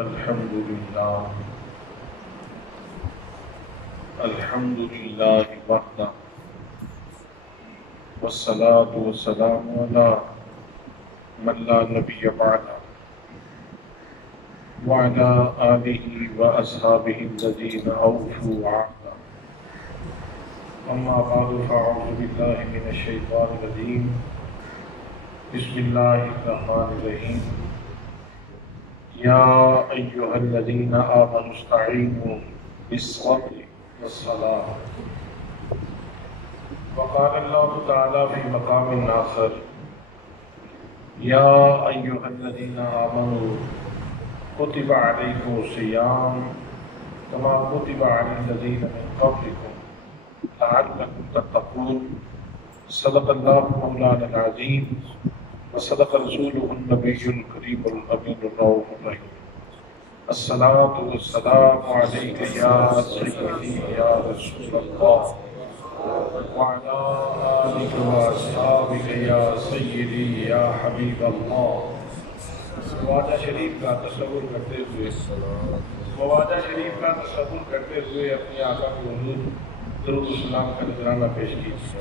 الحمدللہ وحدہ والصلاة والسلام علی من لا نبی بعدہ وعلی آلہ واصحابہ الذین اوفوا عہدہ اما بعد فاعوذ باللہ من الشیطان الرجیم بسم اللہ الرحمن الرحیم یا ایہا الذین آمنوا استعینوا بالصبر والصلاة وقال اللہ تعالی فی مقام آخر یا ایہا الذین آمنوا کتب علیکم الصیام کما کتب علی الذین من قبلکم لعلکم تتقون صدق اللہ مولانا العظیم وصدق رسولہ النبی الکریم الامین الرؤوف الرحیم الصلاة والسلام علیک یا سیدی یا رسول اللہ وعلی آلک واصحابک یا سیدی یا حبیب اللہ۔ مواجہ شریف کا تصور کرتے ہوئے اپنی آقا کے حضور درود و سلام کا نذرانہ پیش کیجیے۔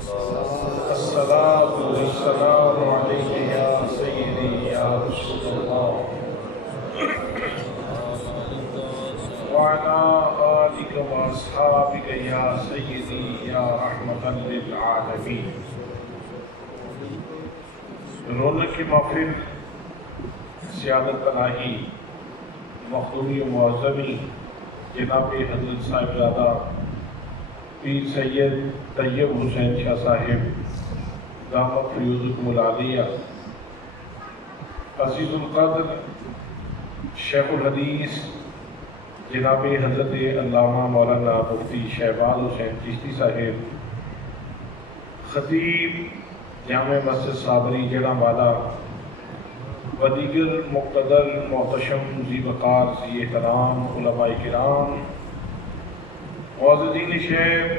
الصلاۃ والسلام علیک یا سیدی یا رسول اللہ وعلی آلک واصحابک یا سیدی یا رحمۃ للعالمین۔ رونق کی محفل، سیادت پناہی، مخدومی و معظمی جناب حضرت صاحبزادہ پیر سید طیب حسین شاہ صاحب دامت فیوزکم العالیہ، عزیز القدر شیخ الحدیث جناب حضرت علامہ مولانا مفتی شہباز حسین چشتی صاحب، خطیب جامع مسجد صابری جڑانوالہ و دیگر مقتدر محتشم ذی وقار ذی احترام علماء کرام، معززین شیخ،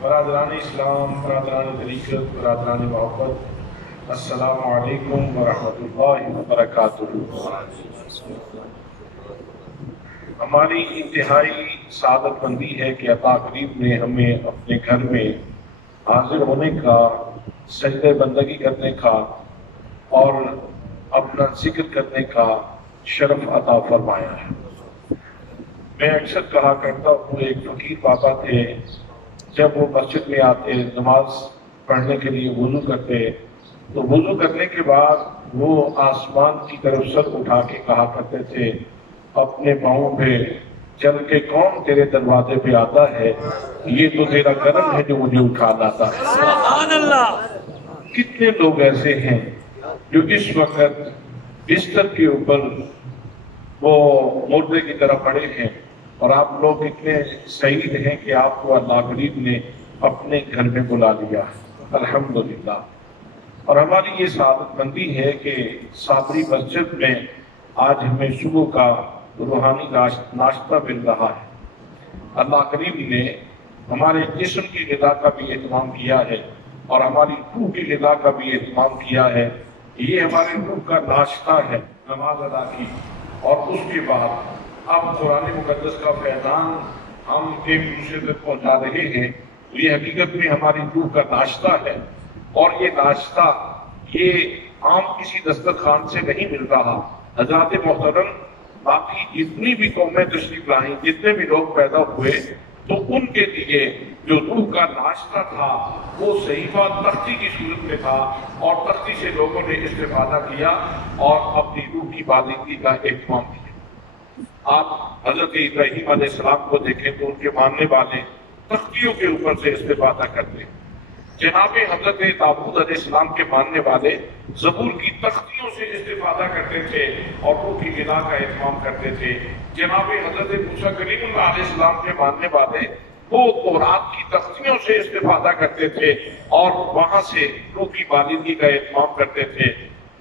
برادران اسلام، برادران طریقت، برادران محبت، السلام علیکم ورحمۃ اللہ وبرکاتہ۔ ہماری انتہائی سعادت مندی ہے کہ عطا کریم نے ہمیں اپنے گھر میں حاضر ہونے کا، سجدہ بندگی کرنے کا اور اپنا ذکر کرنے کا شرف عطا فرمایا ہے۔ میں اکثر کہا کرتا ہوں، ایک فقیر بابا تھے، جب وہ مسجد میں آتے نماز پڑھنے کے لیے وضو کرتے تو وضو کرنے کے بعد وہ آسمان کی طرف سر اٹھا کے کہا کرتے تھے، اپنے پاؤں پہ چل کے کون تیرے دروازے پہ آتا ہے، یہ تو تیرا کرم ہے جو مجھے اٹھا لاتا ہے۔ سبحان اللہ۔ کتنے لوگ ایسے ہیں جو اس وقت بستر کے اوپر وہ مردے کی طرح پڑے ہیں، اور آپ لوگ اتنے سعید ہیں کہ آپ کو اللہ کریم نے اپنے گھر میں بلا لیا، الحمدللہ۔ اور ہماری یہ سعادت مندی ہے کہ صابری مسجد میں آج ہمیں صبح کا روحانی ناشتہ مل رہا ہے۔ اللہ کریم نے ہمارے جسم کی غذا کا بھی اہتمام کیا ہے اور ہماری روح کی غذا کا بھی اہتمام کیا ہے۔ یہ ہماری روح کا ناشتہ ہے، نماز ادا کی، اور اس کے بعد اب قرآن مقدس کا فیضان ہم ایک دوسرے تک پہنچا رہے ہیں۔ یہ حقیقت میں ہماری روح کا ناشتہ ہے، اور یہ ناشتہ یہ عام کسی دسترخوان سے نہیں مل رہا۔ حضرات محترم، باقی جتنی بھی قومیں تشریف لائیں، جتنے بھی لوگ پیدا ہوئے، تو ان کے لیے جو روح کا ناشتہ تھا وہ صحیفہ تختی کی صورت میں تھا، اور تختی سے لوگوں نے استفادہ کیا اور اپنی روح کی بالندگی کا اہتمام کیا۔ آپ حضرت ابراہیم علیہ السلام کو دیکھیں تو ان کے ماننے والے تختیوں کے اوپر سے استفادہ کرتے ہیں۔ جناب حضرت داؤد علیہ السلام کے ماننے والے زبور کی تختیوں سے استفادہ کرتے تھے اور روح کی غذا کا اہتمام کرتے تھے۔ جناب حضرت موسیٰ کلیم اللہ علیہ السلام کے ماننے والے وہ تورات کی تختیوں سے استفادہ کرتے تھے اور وہاں سے روح کی بالندگی کا اہتمام کرتے تھے۔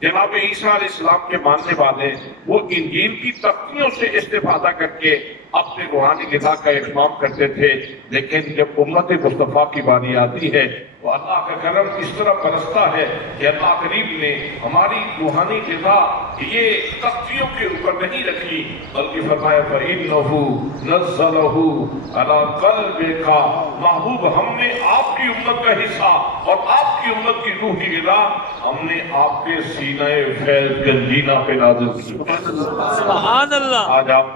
جناب عیسیٰ علیہ السلام کے ماننے والے وہ انجیل کی تختیوں سے استفادہ کر کے اپنے روحانی غذا کا اہتمام کرتے تھے، لیکن جب امت مصطفیٰ کی باری آتی ہے تو اللہ کا کرم اس طرح برستا ہے کہ اللہ کریم نے ہماری روحانی غذا یہ تختیوں کے اوپر نہیں رکھی، بلکہ فرمایا فَإِنَّهُ نَزَّلَهُ عَلَىٰ قَلْبِكَ، محبوب ہم نے آپ کی امت کا حصہ اور آپ کی امت کی روح کی غذا ہم نے آپ کے سینہ فیض گنجینہ پہ نازل کی۔ سبحان اللہ۔ آج آپ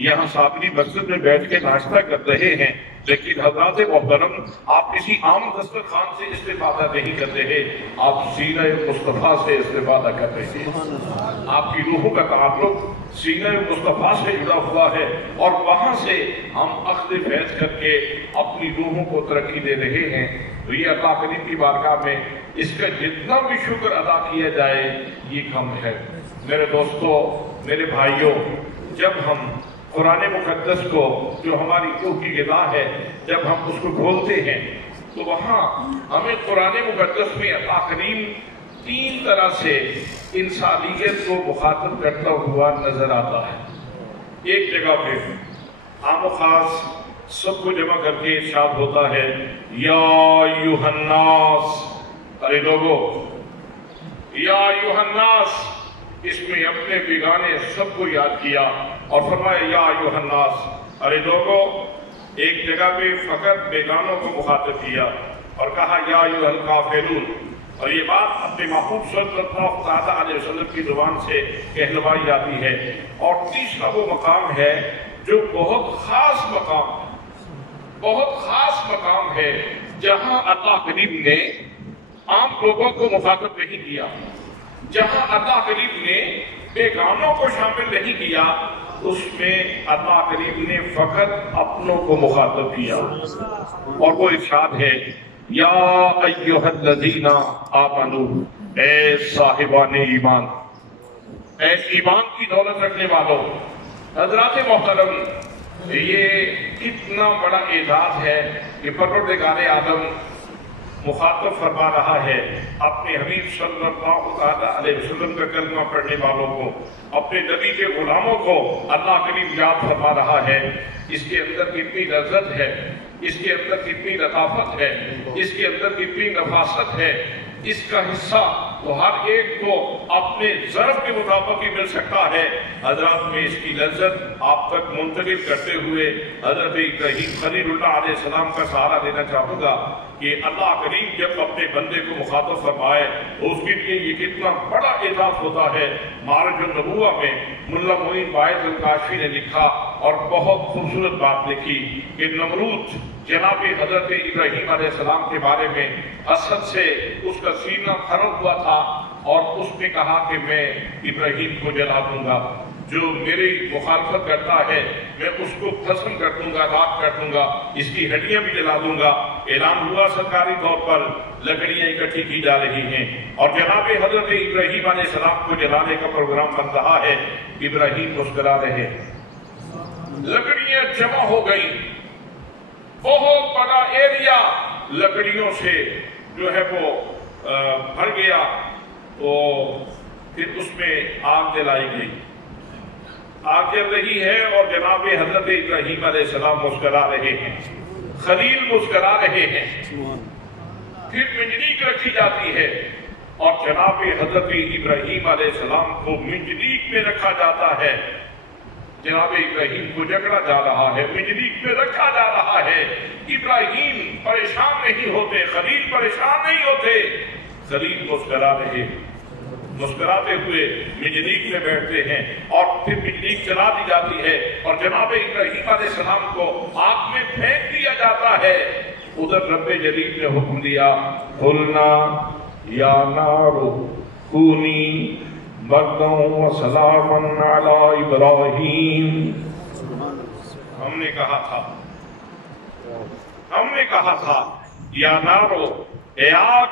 یہاں صابری مسجد میں بیٹھ کے ناشتہ کر رہے ہیں، لیکن حضرات محترم آپ کسی عام دسترخوان سے استفادہ نہیں کرتے ہیں، آپ سینہ مصطفیٰ سے استفادہ کر رہے ہیں۔ آپ کی روحوں کا تعلق سینہ مصطفیٰ سے جڑا ہوا ہے اور وہاں سے ہم اخذ فیض کر کے اپنی روحوں کو ترقی دے رہے ہیں۔ تو یہ اللہ کریم کی بارگاہ میں اس کا جتنا بھی شکر ادا کیا جائے یہ کم ہے۔ میرے دوستو، میرے بھائیوں، جب ہم قرآن مقدس کو جو ہماری روح کی غذا ہے جب ہم اس کو کھولتے ہیں تو وہاں ہمیں قرآن مقدس میں اللہ کریم 3 طرح سے انسانیت کو مخاطب کرتا ہوا نظر آتا ہے۔ ایک جگہ پہ عام و خاص سب کو جمع کر کے ارشاد ہوتا ہے یا ایھا الناس، ارے لوگو، یا ایھا الناس، اس میں اپنے بیگانے سب کو یاد کیا اور فرمایا یا ایھا الناس، ارے لوگو۔ ایک جگہ پہ فقط بیگانوں کو مخاطب کیا اور کہا یا ایھا الکافرون، اور یہ بات اپنے محبوب صلی اللہ علیہ وسلم کی زبان سے کہلوائی جاتی ہے۔ اور تیسرا وہ مقام ہے جو بہت خاص مقام ہے، بہت خاص مقام ہے، جہاں اللہ کریم نے عام لوگوں کو مخاطب نہیں کیا، جہاں اللہ کریم نے بیگانوں کو شامل نہیں کیا، اس میں اللہ کریم نے فقط اپنوں کو مخاطب کیا، اور وہ ارشاد ہے یا ایھا الذین آمنوا، اے صاحبان ایمان، اے ایمان کی دولت رکھنے والوں۔ حضرات محترم، یہ کتنا بڑا اعزاز ہے کہ پروردگار عالم مخاطب فرما رہا ہے اپنے حبیب صلی اللہ علیہ وسلم کا کلمہ پڑھنے والوں کو، اپنے نبی کے غلاموں کو اللہ کریم یاد فرما رہا ہے۔ اس کے اندر کتنی لذت ہے، اس کے اندر کتنی لطافت ہے، اس کے اندر کتنی نفاست ہے۔ اس کا حصہ تو ہر ایک کو اپنے ظرف کے مطابق ہی مل سکتا ہے۔ حضرات میں اس کی لذت آپ تک منتقل کرتے ہوئے حضرت ابراہیم خلیل اللہ علیہ السلام کا سہارا دینا چاہوں گا کہ اللہ کریم جب اپنے بندے کو مخاطب فرمائے اس کے لیے یہ کتنا بڑا اعزاز ہوتا ہے۔ معرج النبوہ میں ملا معین باعث الکاشفی نے لکھا اور بہت خوبصورت بات لکھی کہ نمرود جناب حضرت ابراہیم علیہ السلام کے بارے میں حسد سے اس کا سینہ کھرا ہوا تھا اور اس نے کہا کہ میں ابراہیم کو جلا دوں گا، جو میری مخالفت کرتا ہے میں اس کو قسم کر دوں گا، راکھ کر دوں گا، اس کی ہڈیاں بھی جلا دوں گا۔ اعلان ہوا سرکاری طور پر، لکڑیاں اکٹھی کی جا رہی ہیں اور جناب حضرت ابراہیم علیہ السلام کو جلانے کا پروگرام بن رہا ہے۔ ابراہیم مسکرا رہے، لکڑیاں جمع ہو گئی، بہت بڑا ایریا لکڑیوں سے جو ہے وہ بھر گیا، تو پھر اس میں آگ جلائی گئی، آگ جل رہی ہے اور جناب حضرت ابراہیم علیہ السلام مسکرا رہے ہیں، خلیل مسکرا رہے ہیں۔ پھر منجنیق رکھی جاتی ہے اور جناب حضرت ابراہیم علیہ السلام کو منجنیق میں رکھا جاتا ہے۔ جناب ابراہیم کو جکڑا جا رہا ہے، منجنیق میں رکھا جا رہا ہے۔ ابراہیم پریشان نہیں ہوتے، خلیل پریشان نہیں ہوتے، خلیل مسکرا رہے، مسکراتے ہوئے منجنیق میں بیٹھتے ہیں اور پھر منجنیق چلا دی جاتی ہے اور جناب ابراہیم علیہ السلام کو آگ میں پھینک دیا جاتا ہے۔ ادھر رب جلیل نے حکم دیا قلنا یا نار کونی برداً وسلاماً علی ابراہیم۔ ہم نے کہا تھا یا نارو، اے آگ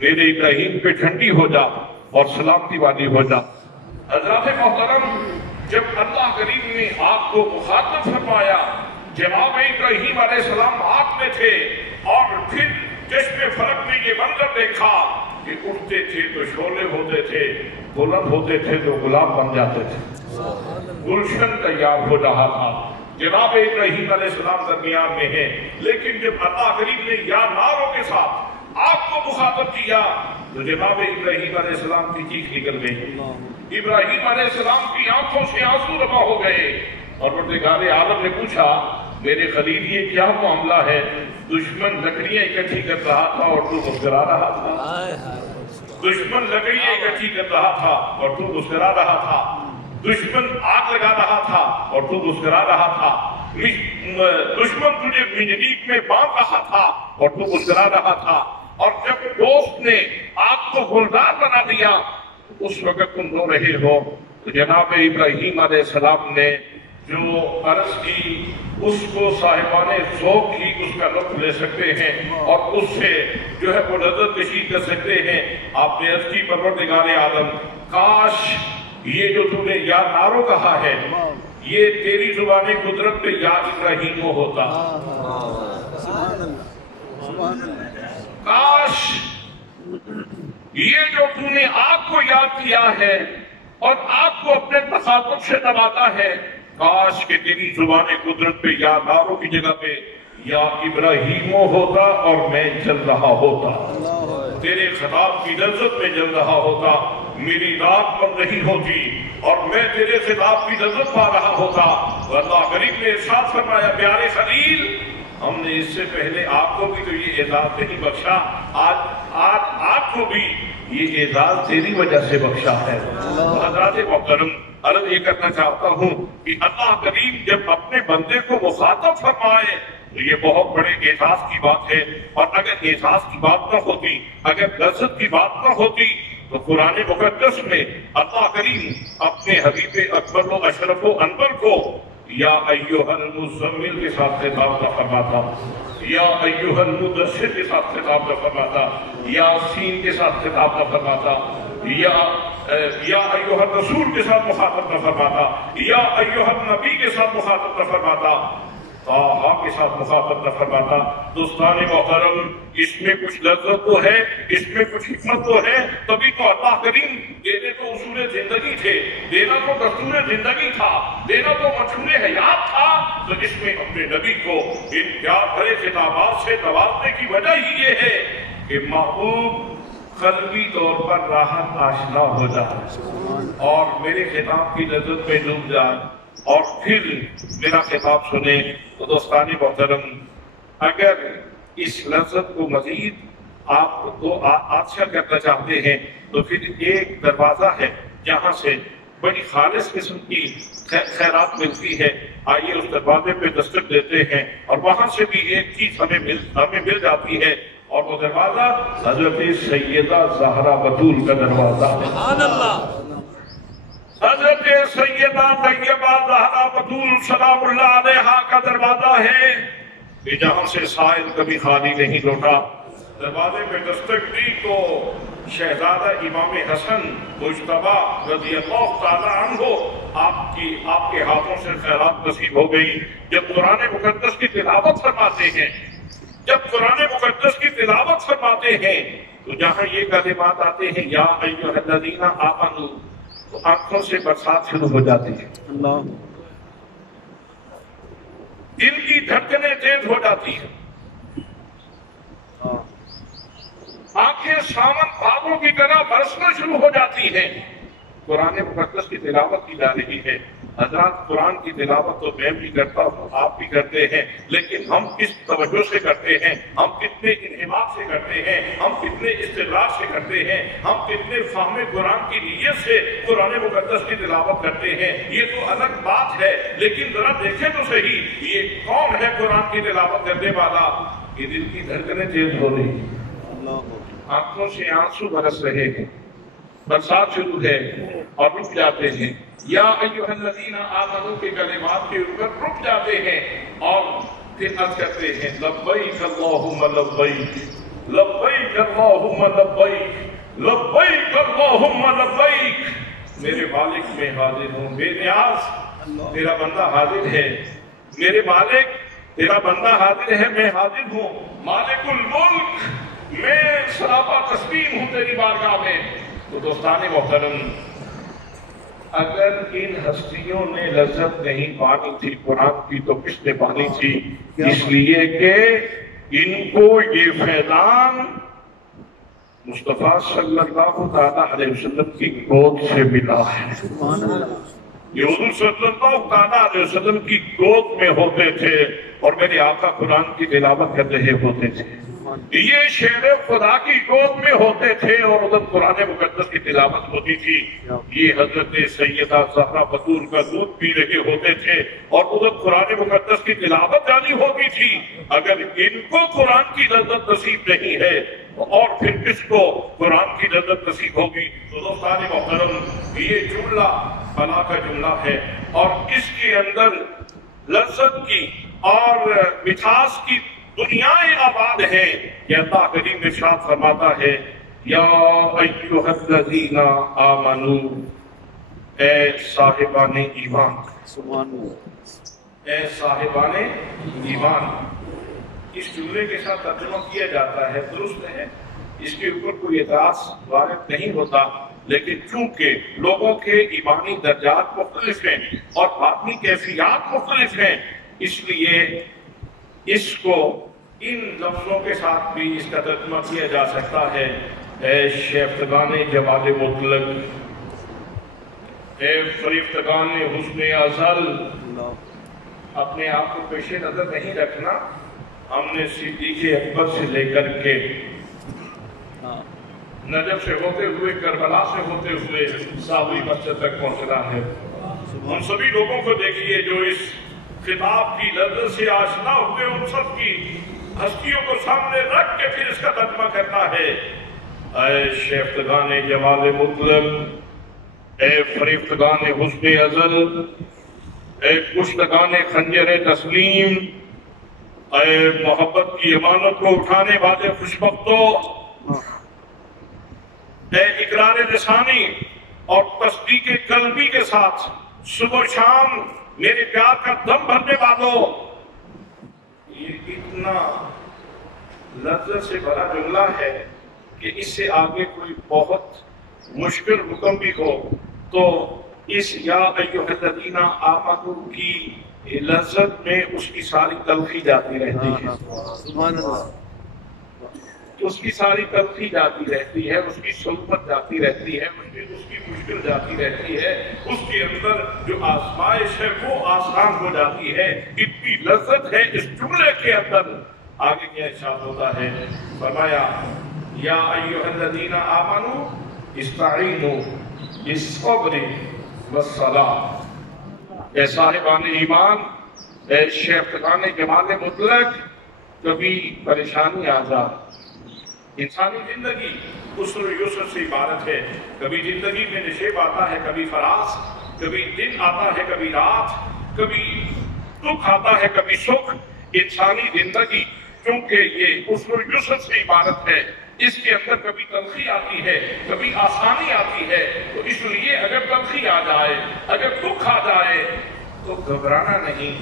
میرے ابراہیم پہ ٹھنڈی ہو جا اور سلامتی والی ہو جا۔ حضرات محترم، جب اللہ کریم نے آگ کو مخاطب فرمایا، جناب ابراہیم علیہ السلام آگ میں تھے اور پھر چشم فلک میں یہ منظر دیکھا کہ اٹھتے تھے تو شعلے ہوتے تھے، بلند ہوتے تھے تو گلاب بن جاتے تھے، گلشن تیار ہو رہا تھا۔ جناب ابراہیم علیہ السلام درمیان میں ہے، لیکن جب اللہ کریم نے یا ناروں کے ساتھ آپ کو مخاطب کیا تو جناب ابراہیم علیہ السلام کی چیخ نکل گئی، ابراہیم علیہ السلام کی آنکھوں سے آنسو رواں ہو گئے، اور پروردگار عالم نے پوچھا میرے خلیل یہ کیا معاملہ ہے؟ دشمن لکڑیاں اکٹھی کر رہا تھا اور تو مسکرا رہا تھا، دشمن لکڑیاں اکٹھی کر رہا تھا اور تو مسکرا رہا تھا، دشمن آگ لگا رہا تھا اور تو مسکرا رہا تھا، دشمن تجھے منجنیق میں باندھ رہا تھا اور تو مسکرا رہا تھا، اور جب دوست نے آپ کو گلزار بنا دیا اس وقت تم رو رہے ہو۔ تو جناب ابراہیم علیہ السلام نے جو عرض کی اس کو صاحبان ذوق ہی اس کا لطف لے سکتے ہیں اور اس سے جو ہے وہ لذت کشی کر سکتے ہیں۔ آپ نے عرض کی پروردگار عالم کاش یہ جو تم نے یا نارو کہا ہے یہ تیری زبان قدرت پہ یا ابراہیم ہوتا، کاش یہ جو تم نے آگ کو یاد کیا ہے اور آگ کو اپنے تخاطب سے دباتا ہے، کاش کہ تیری زبان قدرت پہ یا نارو کی جگہ پہ یا ابراہیم ہوتا اور میں جل رہا ہوتا، تیرے خطاب کی لذت میں جل رہا ہوتا، میری رات بن رہی ہوتی اور میں تیرے خطاب کی لذت پا رہا ہوتا۔ اللہ کریم نے ارشاد فرمایا پیارے خلیل ہم نے اس سے پہلے آپ کو بھی تو یہ اعزاز نہیں بخشا، آج آپ کو بھی یہ اعزاز تیری وجہ سے بخشا ہے۔ حضرات محترم عرض یہ کرنا چاہتا ہوں کہ اللہ کریم جب اپنے بندے کو مخاطب فرمائے تو یہ بہت بڑے اعزاز کی بات ہے، اور اگر اعزاز کی بات نہ ہوتی، اگر لذت کی بات نہ ہوتی تو قرآن مقدس میں اللہ کریم اپنے حبیب اکبر و اشرف و انور کو یا ایھا المزمل کے ساتھ خطاب نہ فرماتا، یا ایھا المدثر کے ساتھ خطاب نہ فرماتا، یاسین کے ساتھ خطاب نہ فرماتا، یا ایھا الرسول کے ساتھ مخاطب نہ فرماتا، یا ایھا النبی کے ساتھ مخاطب نہ فرماتا، طٰہٰ کے ساتھ مخاطب نہ فرماتا۔ دوستان محترم اس میں کچھ لذت تو ہے، اس میں کچھ حکمت تو ہے، تبھی تو اللہ کریم دینے تو اصول زندگی تھے، دینا تو دستور زندگی تھا، دینا تو منشور حیات تھا، تو اس میں اپنے نبی کو ان پیار بھرے خطابات سے نوازنے کی وجہ ہی یہ ہے کہ محبوب قلبی طور پر راحت آشنا ہو جائے اور میرے خطاب کی لذت میں ڈوب جائے اور پھر میرا خطاب سنے۔ تو دوستان محترم اگر اس لذت کو مزید آپ کو آتشا کرنا چاہتے ہیں تو پھر ایک دروازہ ہے جہاں سے بڑی خالص قسم کی خیرات ملتی ہے، آئیے اس دروازے پہ دستک دیتے ہیں اور وہاں سے بھی ایک چیز ہمیں مل جاتی ہے، اور وہ دروازہ حضرت سیدہ زہرا بطول کا دروازہ ہے۔ سبحان اللہ، حضرت سیدہ طیبہ زہرا بطول سلام اللہ علیہا کا دروازہ ہے کہ جہاں سے سائل کبھی خالی نہیں لوٹا۔ دروازے پہ دستک دی تو شہزادہ امام حسن مجتبیٰ رضی اللہ تعالیٰ عنہ آپ کے ہاتھوں سے خیرات نصیب ہو گئی۔ جب قرآن مقدس کی تلاوت فرماتے ہیں، جب قرآن مقدس کی تلاوت فرماتے ہیں تو جہاں یہ کلمات آتے ہیں یا ایھا الذین آمنوا تو آنکھوں سے برسات شروع ہو جاتی ہے، دل کی دھڑکنیں تیز ہو جاتی ہیں، آنکھیں سامن بادوں کی طرح برسنا شروع ہو جاتی ہیں۔ قرآن مقدس کی تلاوت کی جا رہی ہے۔ حضرات قرآن کی تلاوت تو میں بھی کرتا ہوں، آپ بھی کرتے ہیں، لیکن ہم کس توجہ سے کرتے ہیں، ہم کتنے انہماک سے کرتے ہیں، ہم کتنے استقرار سے کرتے ہیں، ہم کتنے فہم قرآن کی نیت سے قرآن مقدس کی تلاوت کرتے ہیں، یہ تو الگ بات ہے۔ لیکن ذرا دیکھیں تو صحیح یہ کون ہے قرآن کی تلاوت کرنے والا؟ یہ دل کی دھڑکنیں تیز ہو رہی ہیں، آنکھوں سے آنسو برس رہے ہیں، برسات شروع ہے اور رک جاتے ہیں۔ یا ایھا الذین آمنوا کے کلمات کے اوپر رک جاتے ہیں اور پھر عرض کرتے ہیں لبیک اللہم لبیک، لبیک اللہم لبیک، لبیک اللہم لبیک۔ میرے مالک میں حاضر ہوں، بے نیاز تیرا بندہ حاضر ہے، میرے مالک تیرا بندہ حاضر ہے، میں حاضر ہوں، مالک الملک، میں سراپا تسلیم ہوں تیری بارگاہ میں۔ تو دوستان محترم اگر ان ہستیوں نے لذت نہیں پانی تھی قرآن کی تو کس نے پانی تھی؟ اس لیے کہ ان کو یہ فیضان مصطفیٰ صلی اللہ تعالیٰ علیہ وسلم کی گود سے ملا ہے۔ یہ حضور صلی اللہ تعالیٰ علیہ وسلم کی گود میں ہوتے تھے اور میرے آقا قرآن کی تلاوت کر رہے ہوتے تھے۔ یہ شیر خدا کی گود میں ہوتے تھے اور ادھر قرآن مقدس کی تلاوت ہوتی تھی۔ یہ حضرت سیدہ زہرا بطول کا دودھ پی رہے ہوتے تھے اور ادھر قرآن مقدس کی تلاوت جاری ہوتی تھی۔ اگر ان کو قرآن کی لذت نصیب نہیں ہے اور پھر کس کو قرآن کی لذت نصیب ہوگی؟ تو دوستان محترم، یہ جملہ بلا کا جملہ ہے اور اس کے اندر لذت کی اور مٹھاس کی دنیائیں آباد ہیں کہ اللہ کریم ارشاد فرماتا ہے یا ایھا الذین آمنو، اے صاحبان ایمان، اے صاحبان ایمان۔ اس جملے کے ساتھ ترجمہ کیا جاتا ہے، درست ہے، اس کے اوپر کوئی اعتراض وارد نہیں ہوتا، لیکن چونکہ لوگوں کے ایمانی درجات مختلف ہیں اور باطنی کیفیات مختلف ہیں، اس لیے اس کو ان لفظوں کے ساتھ بھی اس کا ترجمہ کیا جا سکتا ہے۔ اے شیفتگان جمال مطلق، اے فریفتگان حسن ازل، اپنے آپ کو پیش نظر نہیں رکھنا، ہم نے صدیق اکبر سے لے کر کے نجف سے ہوتے ہوئے کربلا سے ہوتے ہوئے صحابی مسجد تک پہنچنا ہے۔ ان سبھی لوگوں کو دیکھیے جو اس خطاب کی لذت سے آشنا ہوئے، ان سب کی ہستیوں کو سامنے رکھ کے پھر اس کا ترجمہ کرنا ہے۔ اے شیفتگان جمال مطلق، اے فریفتگان حسن ازل، اے کشتگان خنجر تسلیم، اے محبت کی امانت کو اٹھانے والے خوشبختوں، اے اقرار لسانی اور تصدیق قلبی کے ساتھ صبح و شام میرے پیار کا دم بھرنے والوں، یہ اتنا لذت سے بھرا جملہ ہے کہ اس سے آگے کوئی بہت مشکل حکم بھی ہو تو اس یا ایھا الذین آمنو کی لذت میں اس کی ساری تلخی جاتی رہتی ہے، سبحان اللہ، اس کی ساری تلخی جاتی رہتی ہے، اس کی صلبت جاتی رہتی ہے، اس کی مشکل جاتی رہتی ہے، اس کے اندر جو آزمائش ہے وہ آسان ہو جاتی ہے۔ اتنی لذت ہے اس جملے کے اندر۔ آگے کیا ارشاد ہوتا ہے؟ فرمایا یا ایھا الذین آمنو استعینوا بالصبر والصلاۃ، اے صاحبان ایمان، اے شیفتگان جمال مطلق، کبھی پریشانی آ جائے، انسانی زندگی عسر و یسر سے عبارت ہے، کبھی زندگی میں نشیب آتا ہے، کبھی فراز، کبھی دن آتا ہے، کبھی رات، کبھی دکھ آتا ہے، کبھی سکھ۔ انسانی زندگی چونکہ یہ عسر و یسر سے عبارت ہے، اس کے اندر کبھی تلخی آتی ہے، کبھی آسانی آتی ہے، تو اس لیے اگر تلخی آ جائے، اگر دکھ آ جائے تو گھبرانا نہیں۔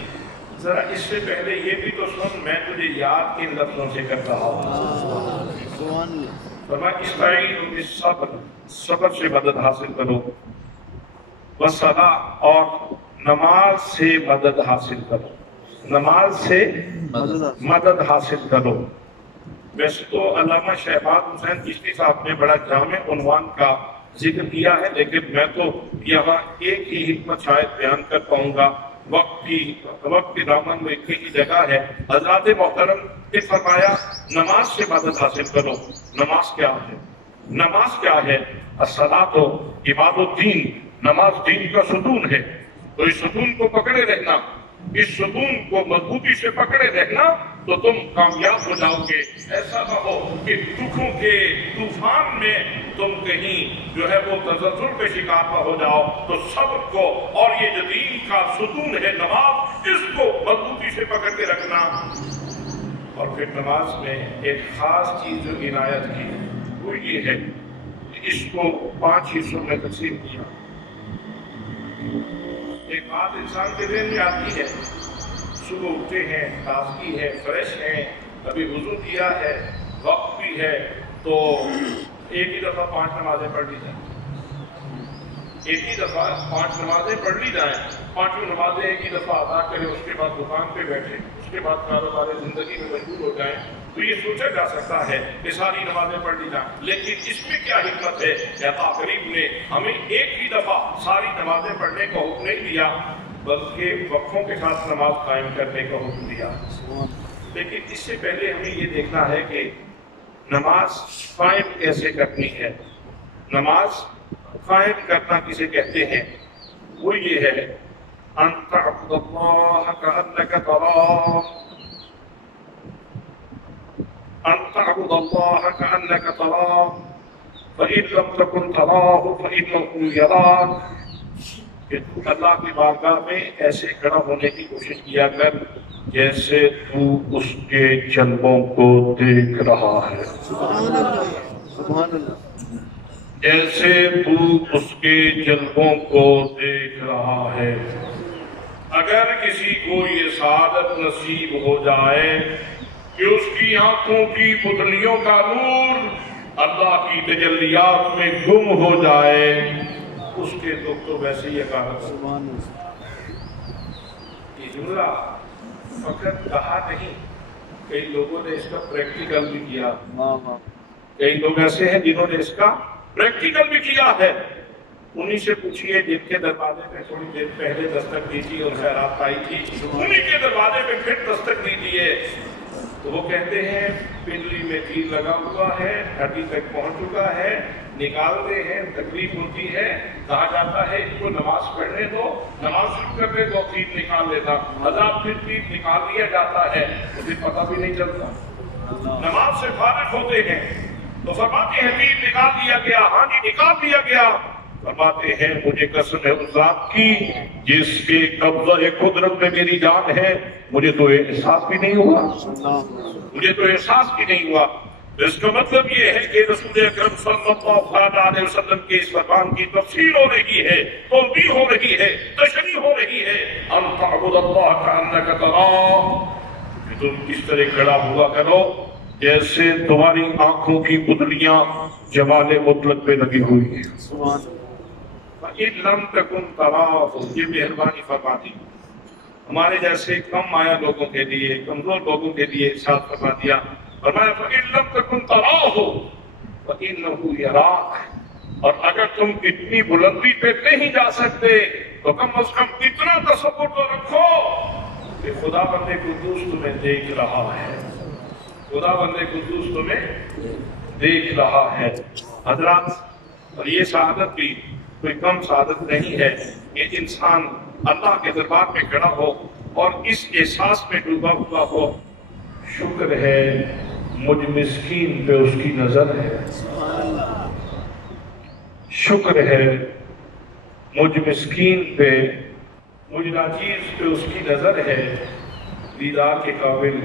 ذرا اس سے پہلے یہ بھی تو سن، میں تجھے یاد کن لفظوں سے کر رہا ہوں۔ فرمایا استعینوا بالصبر، صبر سے مدد حاصل کرو، والصلاۃ، اور نماز سے مدد حاصل کرو، نماز سے مدد حاصل کرو۔ ویسے تو علامہ شہباز حسین چشتی صاحب نے بڑا جامع عنوان کا ذکر کیا ہے، لیکن میں تو یہاں ایک ہی حکمت شاید بیان کر پاؤں گا، وقت کی دامن میں ایک ہی جگہ ہے۔ حضرات محترم، پھر فرمایا نماز سے مدد حاصل کرو۔ نماز کیا ہے؟ نماز کیا ہے؟ الصلاۃ عماد الدین، نماز دین کا ستون ہے، تو اس ستون کو پکڑے رہنا، اس ستون کو مضبوطی سے پکڑے رہنا تو تم کامیاب ہو جاؤ گے۔ ایسا نہ ہو کہ دکھوں کے طوفان میں تم کہیں جو ہے وہ تزلزل کے شکار نہ ہو جاؤ۔ تو صبر کو اور یہ جو دین کا ستون ہے نماز، اس کو مضبوطی سے پکڑ کے رکھنا۔ اور پھر نماز میں ایک خاص چیز جو عنایت کی وہ یہ ہے کہ اس کو 5 حصوں میں تقسیم کیا۔ ایک بات انسان کے ذہن میں آتی ہے، صبح اٹھتے ہیں، تازگی ہے، فریش ہیں، ابھی وضو کیا ہے، وقت بھی ہے، تو ایک ہی دفعہ 5 نمازیں پڑھ لی جائیں، ایک ہی دفعہ 5 نمازیں پڑھ لی جائیں، 5 نمازیں ایک ہی دفعہ ادا کریں، اس کے بعد دکان پہ بیٹھے، اس کے بعد کاروبار زندگی میں مشغول ہو جائیں، تو یہ سوچا جا سکتا ہے کہ ساری نمازیں پڑھ لی جائیں، لیکن اس میں کیا حکمت ہے کہ عطا کریم نے ہمیں ایک ہی دفعہ ساری نمازیں پڑھنے کا حکم نہیں دیا، بلکہ وقفوں کے ساتھ نماز قائم کرنے کا حکم دیا۔ لیکن اس سے پہلے ہمیں یہ دیکھنا ہے کہ نماز قائم کیسے کرنی ہے۔ نماز قائم کرنا کسے کہتے ہیں؟ وہ یہ ہے ان تعبد اللہ کأنک تراہ، ان تعبد اللہ کأنک تراہ فإن لم تکن تراہ فإنہ یراک، کہ تو اللہ کی بارگاہ میں ایسے کھڑا ہونے کی کوشش کیا کر جیسے تو اس کے جلووں کو دیکھ رہا ہے، سبحان اللہ، سبحان اللہ، جیسے تو اس کے جلووں کو دیکھ رہا ہے۔ اگر کسی کو یہ سعادت نصیب ہو جائے کہ اس کی آنکھوں کی پتلیوں کا نور اللہ کی تجلیات میں گم ہو جائے، اس کے دکھ تو ویسے ہی اکارت۔ یہ جملہ فقط کہا نہیں، کئی لوگوں نے اس کا پریکٹیکل بھی کیا، کئی لوگ ایسے ہیں جنہوں نے اس کا پریکٹیکل بھی کیا ہے۔ انہی سے پوچھئے جن کے دروازے پہ تھوڑی دیر پہلے دستک دی تھی اور خیرات پائی تھی، انہی کے دروازے پہ پھر دستک دی دیئے، تو وہ کہتے ہیں پنڈلی میں تیر لگا ہوا ہے، ہڈی تک پہنچ چکا ہے، نکالتے ہیں، تکلیف ہوتی ہے، کہا جاتا ہے ان کو نماز پڑھنے دو، نماز شروع کرنے دو، تیر نکال لیتا، عذاب پھر تیر نکال لیا جاتا ہے، اسے پتہ بھی نہیں چلتا۔ نماز سے فارغ ہوتے ہیں تو فرماتے ہیں تیر نکال دیا گیا، ہاں جی نکال دیا گیا، فرماتے ہیں مجھے قسم ہے اس ذات کی جس کے قبضہ قدرت میں میری جان ہے، مجھے تو احساس بھی نہیں ہوا، مجھے تو احساس بھی نہیں ہوا۔ اس کا مطلب یہ ہے کہ رسول اکرم صلی اللہ علیہ وسلم کے اس فرمان کی تفسیر ہو رہی ہے، توضیح ہو رہی ہے، تشریح ہو رہی ہے، ان تعبد اللہ کأنک تراہ، کہ تم اس طرح کھڑا ہوا کرو جیسے تمہاری آنکھوں کی پتلیاں جمال مطلق پہ لگی ہوئی ہیں۔ فَإِن لَمْ تَكُنْ تَرَاهُ، یہ مہربانی فرما دی ہمارے جیسے کم مایا لوگوں کے لیے، کمزور لوگوں کے لیے ارشاد فرما دیا، فرمایا فَإِن لَمْ تَكُنْ تَرَاهُ فَإِنَّهُ يَرَاكَ، اور اگر تم اتنی بلندی پہ نہیں جا سکتے تو کم از کم اتنا تصور تو رکھو کہ خدا بندے قدوس تمہیں دیکھ رہا ہے، خدا بندے قدوس تمہیں دیکھ رہا ہے۔ حضرات، اور یہ سعادت بھی کوئی کم سعادت نہیں ہے کہ انسان اللہ کے دربار میں کھڑا ہو اور اس احساس میں ڈوبا ہوا ہو، شکر ہے مجھ مسکین پہ اس کی نظر ہے، شکر ہے مجھ مسکین پہ، مجھ ناچیز پہ اس کی نظر ہے، دیدار کے قابل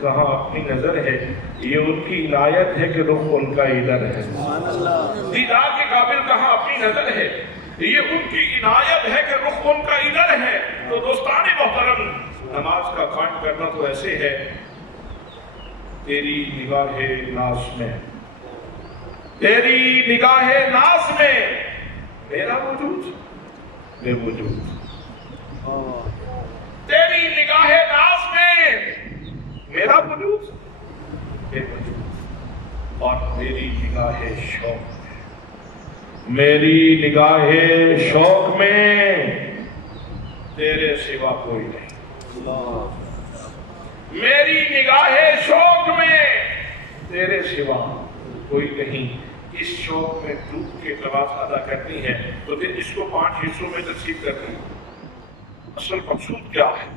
کہاں اپنی نظر ہے، یہ ان کی عنایت ہے کہ رخ ان کا ادھر ہے۔ دیدار کے قابل کہاں اپنی نظر ہے، یہ ان کی عنایت ہے کہ رخ ان کا ادھر ہے۔ تو دوستان محترم، نماز کا قائم کرنا تو ایسے ہے، تیری نگاہ ناز میں، تیری نگاہ ناز میں میرا وجود، بے وجود، تیری نگاہ ناز میں میرا وجود، بے وجود، اور میری نگاہ شوق میں، میری نگاہ شوق میں تیرے سوا کوئی نہیں، میری نگاہ شوق میں تیرے سوا کوئی نہیں۔ اس شوق میں ڈوب کے نماز ادا کرنی ہے تو پھر اس کو 5 حصوں میں تقسیم کرنی ہے۔ اصل مقصود کیا ہے؟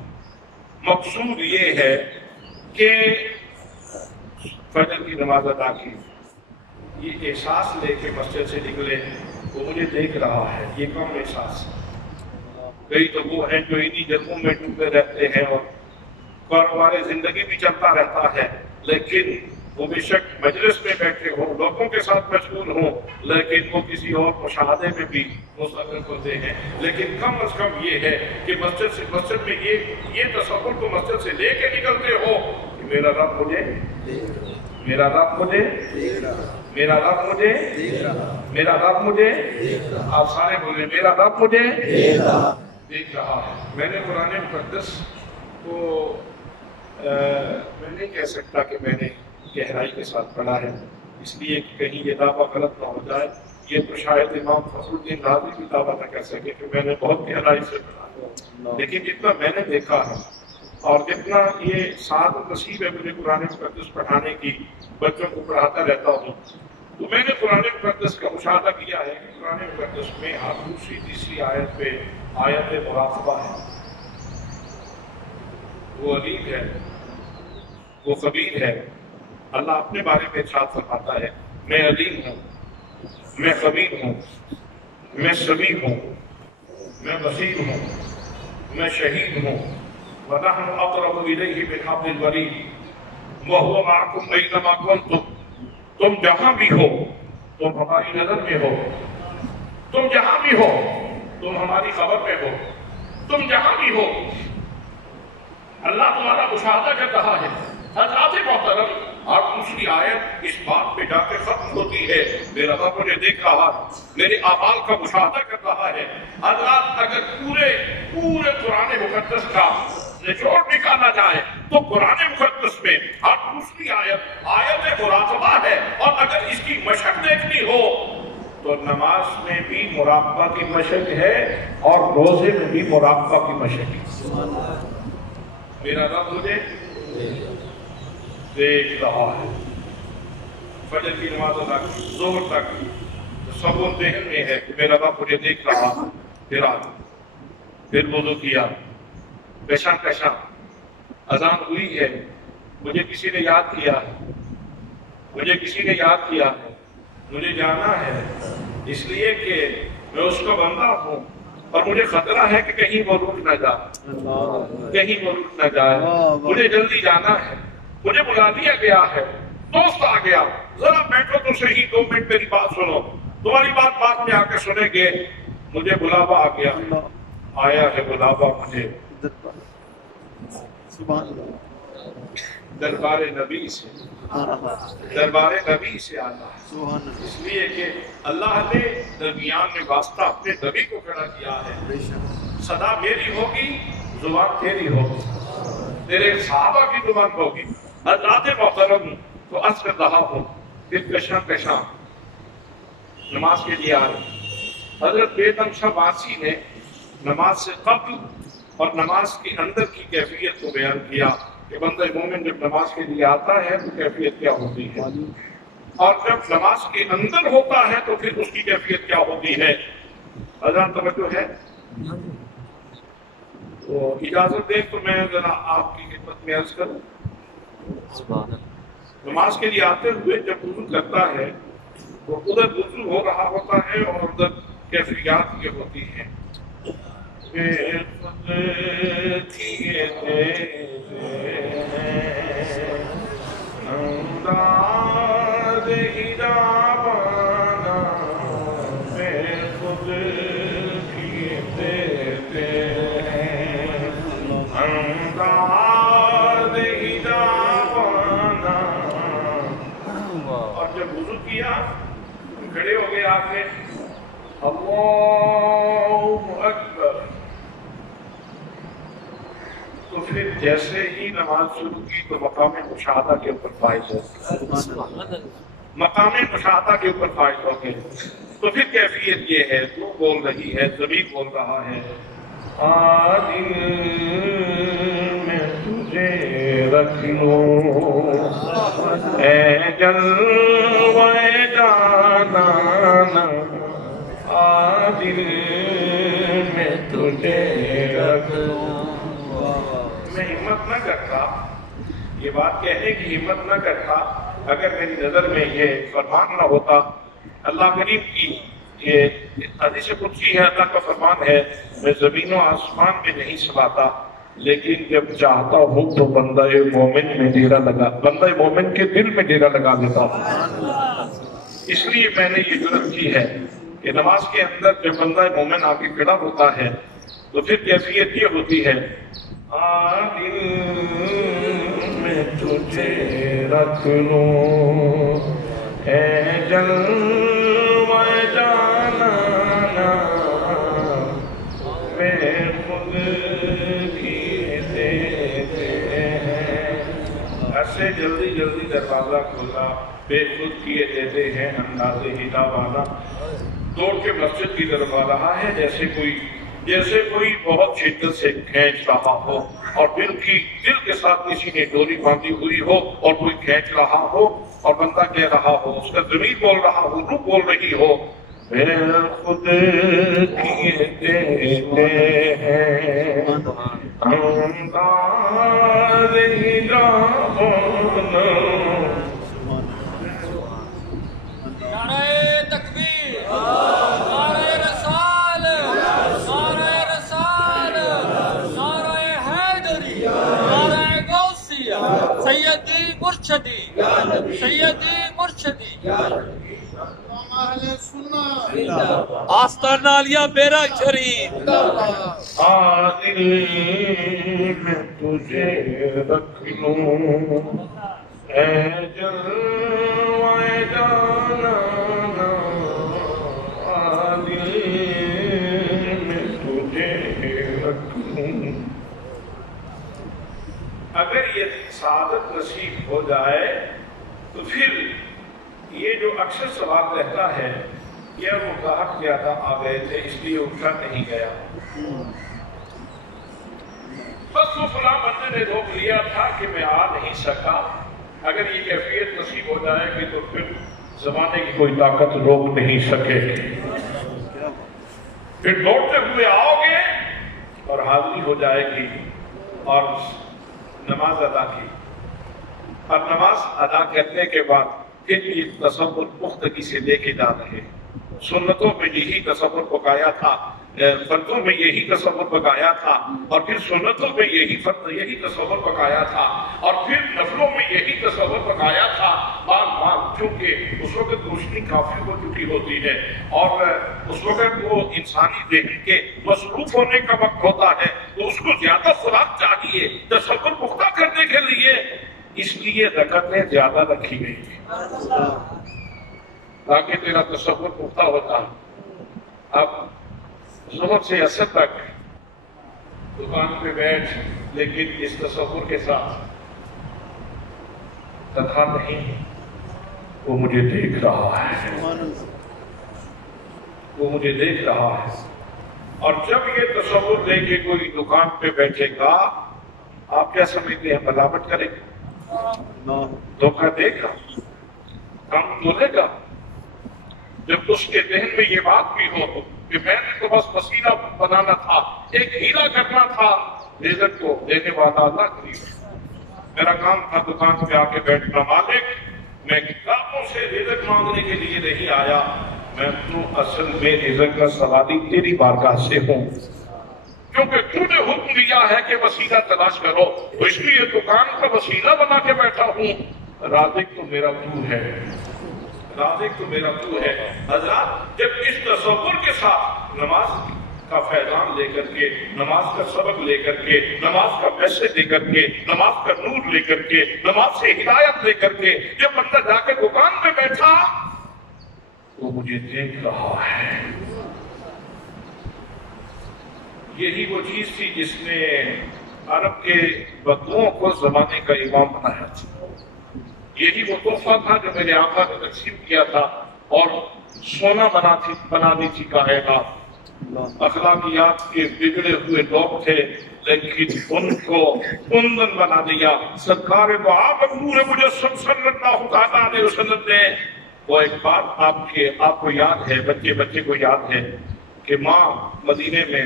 مقصود یہ ہے کہ فجر کی نماز ادا کی، یہ احساس لے کے مسجد سے نکلے وہ مجھے دیکھ رہا ہے، یہ کم احساس ہے۔ کئی تو وہ ہیں جو انہی جگہوں میں ڈوبے رہتے ہیں اور کاروبار زندگی بھی چلتا رہتا ہے، لیکن وہ بے شک مجلس میں بیٹھے ہوں، لوگوں کے ساتھ مشغول ہوں، لیکن وہ کسی اور مشاہدے میں بھی مستغرق ہوتے ہیں۔ لیکن کم از کم یہ ہے کہ مسجد میں یہ تصور تو مسجد سے لے کے نکلتے ہو کہ میرا رب مجھے میرا رب مجھے میرا رب مجھے میرا رب مجھے آپ سارے بولے میرا رب مجھے دیکھ رہا ہے. میں نے قرآن مقدس کو میں نہیں کہہ سکتا کہ میں نے گہرائی کے ساتھ پڑھا ہے، اس لیے کہ کہیں یہ دعویٰ غلط نہ ہو جائے. یہ تو شاید امام فخر الدین رازی بھی دعویٰ نہ کر سکے کہ میں نے بہت گہرائی سے پڑھا ہے، لیکن جتنا میں نے دیکھا ہے اور جتنا یہ ساتھ نصیب ہے مجھے قرآن مقدس پڑھانے کی، بچوں کو پڑھاتا رہتا ہوں، تو میں نے قرآن مقدس کا مشاہدہ کیا ہے کہ قرآن مقدس میں آپ دوسری تیسری آیت پہ آیت مراقبہ ہے. وہ علیم ہے، وہ خبیر ہے. اللہ اپنے بارے میں ارشاد فرماتا ہے میں علیم ہوں، میں خبیر ہوں، میں سمیع ہوں، میں بصیر ہوں، میں شہید ہوں. وَنَحْنُ أَقْرَبُ إِلَيْهِ مِنْ حَبْلِ الْوَرِيدِ وَهُوَ مَعَكُمْ أَيْنَمَا كُنْتُمْ. تم جہاں بھی ہو تم ہماری نظر میں ہو، تم جہاں بھی ہو تم ہماری خبر میں ہو، تم جہاں بھی ہو اللہ تمہارا مشاہدہ کر رہا ہے. حضرات محترم اور دوسری آیت اس بات پہ جا کے ختم ہوتی ہے میرا رب مجھے دیکھ رہا ہے، میرے اعمال کا مشاہدہ کر رہا ہے. حضرات اگر پورے قرآن مقدس کا نچوڑ نکالا جائے تو قرآن مقدس میں اور دوسری آیت مراقبہ ہے، اور اگر اس کی مشق دیکھنی ہو تو نماز میں بھی مراقبہ کی مشق ہے اور روزے میں بھی مراقبہ کی مشق ہے. میرا رب مجھے دیکھ رہا ہے. فجر کی نماز ادا کی، ظہر تک تصور ذہن میں ہے کہ میرا رب مجھے دیکھ رہا ہے. پھر وضو کیا، پیشاں پیشاں اذان ہوئی ہے، مجھے کسی نے یاد کیا ہے، مجھے کسی نے یاد کیا ہے، مجھے جانا ہے اس لیے کہ میں اس کا بندہ ہوں اور مجھے خطرہ ہے کہ کہیں وہ رک نہ جائے، کہیں وہ رک نہ جائے. مجھے جلدی جانا ہے، مجھے بلا دیا گیا ہے، دوست آ گیا، ذرا بیٹھو تو صحیح 2 منٹ میری بات سنو. تمہاری بات بعد میں آ کے سنیں گے. مجھے بلاوا آ گیا، آیا ہے بلاوا مجھے دربار نبی سے، دربار نبی سے آنا ہے. اس لیے کہ اللہ نے درمیان میں واسطہ اپنے نبی کو کھڑا کیا ہے. صدا میری ہوگی، زبان تیری ہوگی، تیرے صحابہ کی زبان ہوگی. حضرات محترم تو عرض کر رہا ہوں کہ کشاں کشاں نماز کے لیے آ رہے. حضرت بیدم شاہ وارسی نے نماز سے قبل اور نماز کے اندر کی کیفیت کو بیان کیا کہ بندہ مومن جب نماز کے لیے آتا ہے تو کیفیت کیا ہوتی ہے، اور جب نماز کے اندر ہوتا ہے تو پھر اس کی کیفیت کیا ہوتی ہے. اذان توجہ ہے تو اجازت دیں تو میں ذرا آپ کی خدمت میں عرض کروں. نماز کے لیے آتے ہوئے جب وضو کرتا ہے تو ادھر وضو ہو رہا ہوتا ہے اور ادھر کیفیات یہ ہوتی ہیں. اور جب وضو کیا کھڑے ہو گئے آپ نے اللہ اکبر، تو پھر جیسے ہی نماز شروع کی تو مقام مشاہدہ کے اوپر فائز ہو گئے، مقام مشاہدہ کے اوپر فائز ہو گئے. تو پھر کیفیت یہ ہے، تو بول رہی ہے، زمین بول رہا ہے دل میں تجھے رکھ لوں اے جلوے جانانا، دل میں تجھے رکھ لوں. میں ہمت نہ کرتا، یہ بات کہنے کی ہمت نہ کرتا اگر میری نظر میں یہ فرمان نہ ہوتا. اللہ کریم کی یہ حدیث قدسی ہے، اللہ کا فرمان ہے میں زمین و آسمان میں نہیں سماتا، لیکن جب چاہتا ہوں تو بندہ مومن میں ڈیرا لگا، بندہ مومن کے دل میں ڈیرا لگا دیتا ہوں. اس لیے میں نے یہ جرات کی ہے کہ نماز کے اندر جب بندہ مومن آ کے کھڑا ہوتا ہے تو پھر کیفیت یہ ہوتی ہے دل میں تجھے رکھ لوں اے جلوہ جانانا میں خود کی دیتے ہیں. ایسے جلدی جلدی دروازہ کھولا، بے خود کیے دیتے ہیں انداز ہداوانا. دوڑ کے مسجد کی طرف آ رہا ہے جیسے کوئی بہت شدت سے کھینچ رہا ہو، اور دل کے ساتھ کسی نے ڈوری باندھی ہوئی ہو اور کوئی کھینچ رہا ہو، اور بندہ کہہ رہا ہو، اس کا ضمیر بول رہا ہو، روح بول رہی ہو، میں خود کیے دیتے ہیں انداز ہداوانا. نعرہ تکبیر، نعرہ رسالت، نعرہ رسالت، نعرہ حیدری، نعرہ غوثیہ، سیدی مرشدی، سیدی مرشدی. آستانہ علیہ بیرا شریف. دل میں تجھے رکھ لوں اے جلوہ جانانا، دل میں تجھے رکھ لوں. اگر یہ سعادت نصیب ہو جائے تو پھر یہ جو اکثر سوال رہتا ہے یہ وہ گاہک زیادہ آ گئے تھے اس لیے اٹھا نہیں گیا، بس وہ فلاں بندے نے روک لیا تھا کہ میں آ نہیں سکا. اگر یہ کیفیت نصیب ہو جائے گی تو پھر زمانے کی کوئی طاقت روک نہیں سکے گی. پھر دوڑتے ہوئے آؤ گے اور حاضری ہو جائے گی اور نماز ادا کی، اور نماز ادا کرنے کے بعد پھر یہ تصور پختگی سے لے کے جا رہے. سنتوں میں یہی تصور پکایا تھا، فرضوں میں یہی تصور پکایا تھا، اور پھر سنتوں میں یہی تصور پکایا تھا، اور پھر نفلوں میں یہی تصور پکایا تھا. بعد چونکہ اس وقت روشنی کافی ہو چکی ہوتی ہے اور اس وقت وہ انسانی ذہن کے مصروف ہونے کا وقت ہوتا ہے، تو اس کو زیادہ خوراک چاہیے تصور پختہ کرنے کے لیے، اس لیے رکعتیں زیادہ رکھی گئی تاکہ تیرا تصور پختہ ہوتا. اب ظہر سے عصر تک دکان پہ بیٹھ، لیکن اس تصور کے ساتھ تنہا نہیں، وہ مجھے دیکھ رہا ہے، وہ مجھے دیکھ رہا ہے. اور جب یہ تصور لے کے کوئی دکان پہ بیٹھے گا، آپ کیا سمجھتے ہیں؟ ملامت کرے گا، دھوکہ دے گا، کام تولے گا. جب اس کے ذہن میں یہ بات بھی ہو کہ میں نے تو بس وسیلہ بنانا تھا، ایک ہیلا کرنا تھا، رزق کو دینے والا اللہ کریم. میرا کام تھا دکان پہ آ کے بیٹھنا، مالک میں کتابوں سے رزق مانگنے کے لیے نہیں آیا، میں تو اصل میں رزق کا سوالی تیری بارگاہ سے ہوں، کیونکہ تو نے حکم دیا ہے کہ وسیلہ تلاش کرو، تو اس لیے دکان کا وسیلہ بنا کے بیٹھا ہوں. رازق تو میرا تو ہے، رازق تو میرا تو ہے. حضرات جب اس تصور کے ساتھ نماز کا فیضان لے کر کے، نماز کا سبق لے کر کے، نماز کا میسج لے کر کے، نماز کا نور لے کر کے، نماز سے ہدایت لے کر کے جب بندہ جا کے دکان پہ بیٹھا، وہ مجھے دیکھ رہا ہے. یہی وہ چیز تھی جس نے عرب کے بدوؤں کو زمانے کا امام بنایا تھا. یہی وہ تحفہ تھا جو میرے آقا نے تقسیم کیا تھا اور سونا بنا دی تھی کائنات. اخلاقیات کے بگڑے ہوئے لوگ تھے لیکن ان کو کندن بنا دیا. سرکار دو عالم نور مجسم صلی اللہ علیہ وسلم نے وہ ایک بات آپ کو یاد ہے، بچے کو یاد ہے کہ ماں مدینے میں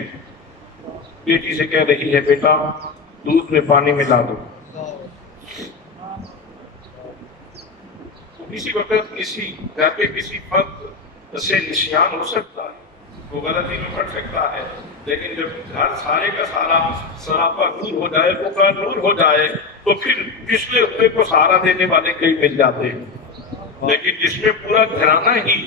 بیٹی سے کہہ رہی ہے بیٹا دودھ میں پانی ملا دو. کسی وقت کسی گھر کے کسی فرد سے نشان ہو سکتا ہے، وہ غلطی میں پڑ سکتا ہے، لیکن جب گھر سارے کا سارا سراپا نور ہو جائے، پورا نور ہو جائے، تو پھر پچھلے ہوئے کو سہارا دینے والے کئی مل جاتے ہیں. لیکن جس میں پورا گھرانہ ہی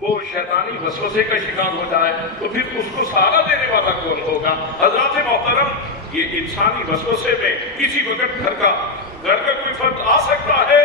وہ شیطانی وسوسے کا شکار ہو جائے تو پھر اس کو سہارا دینے والا کون ہوگا؟ حضرات محترم، یہ انسانی وسوسے میں کسی وقت گھر کا کوئی فرد آ سکتا ہے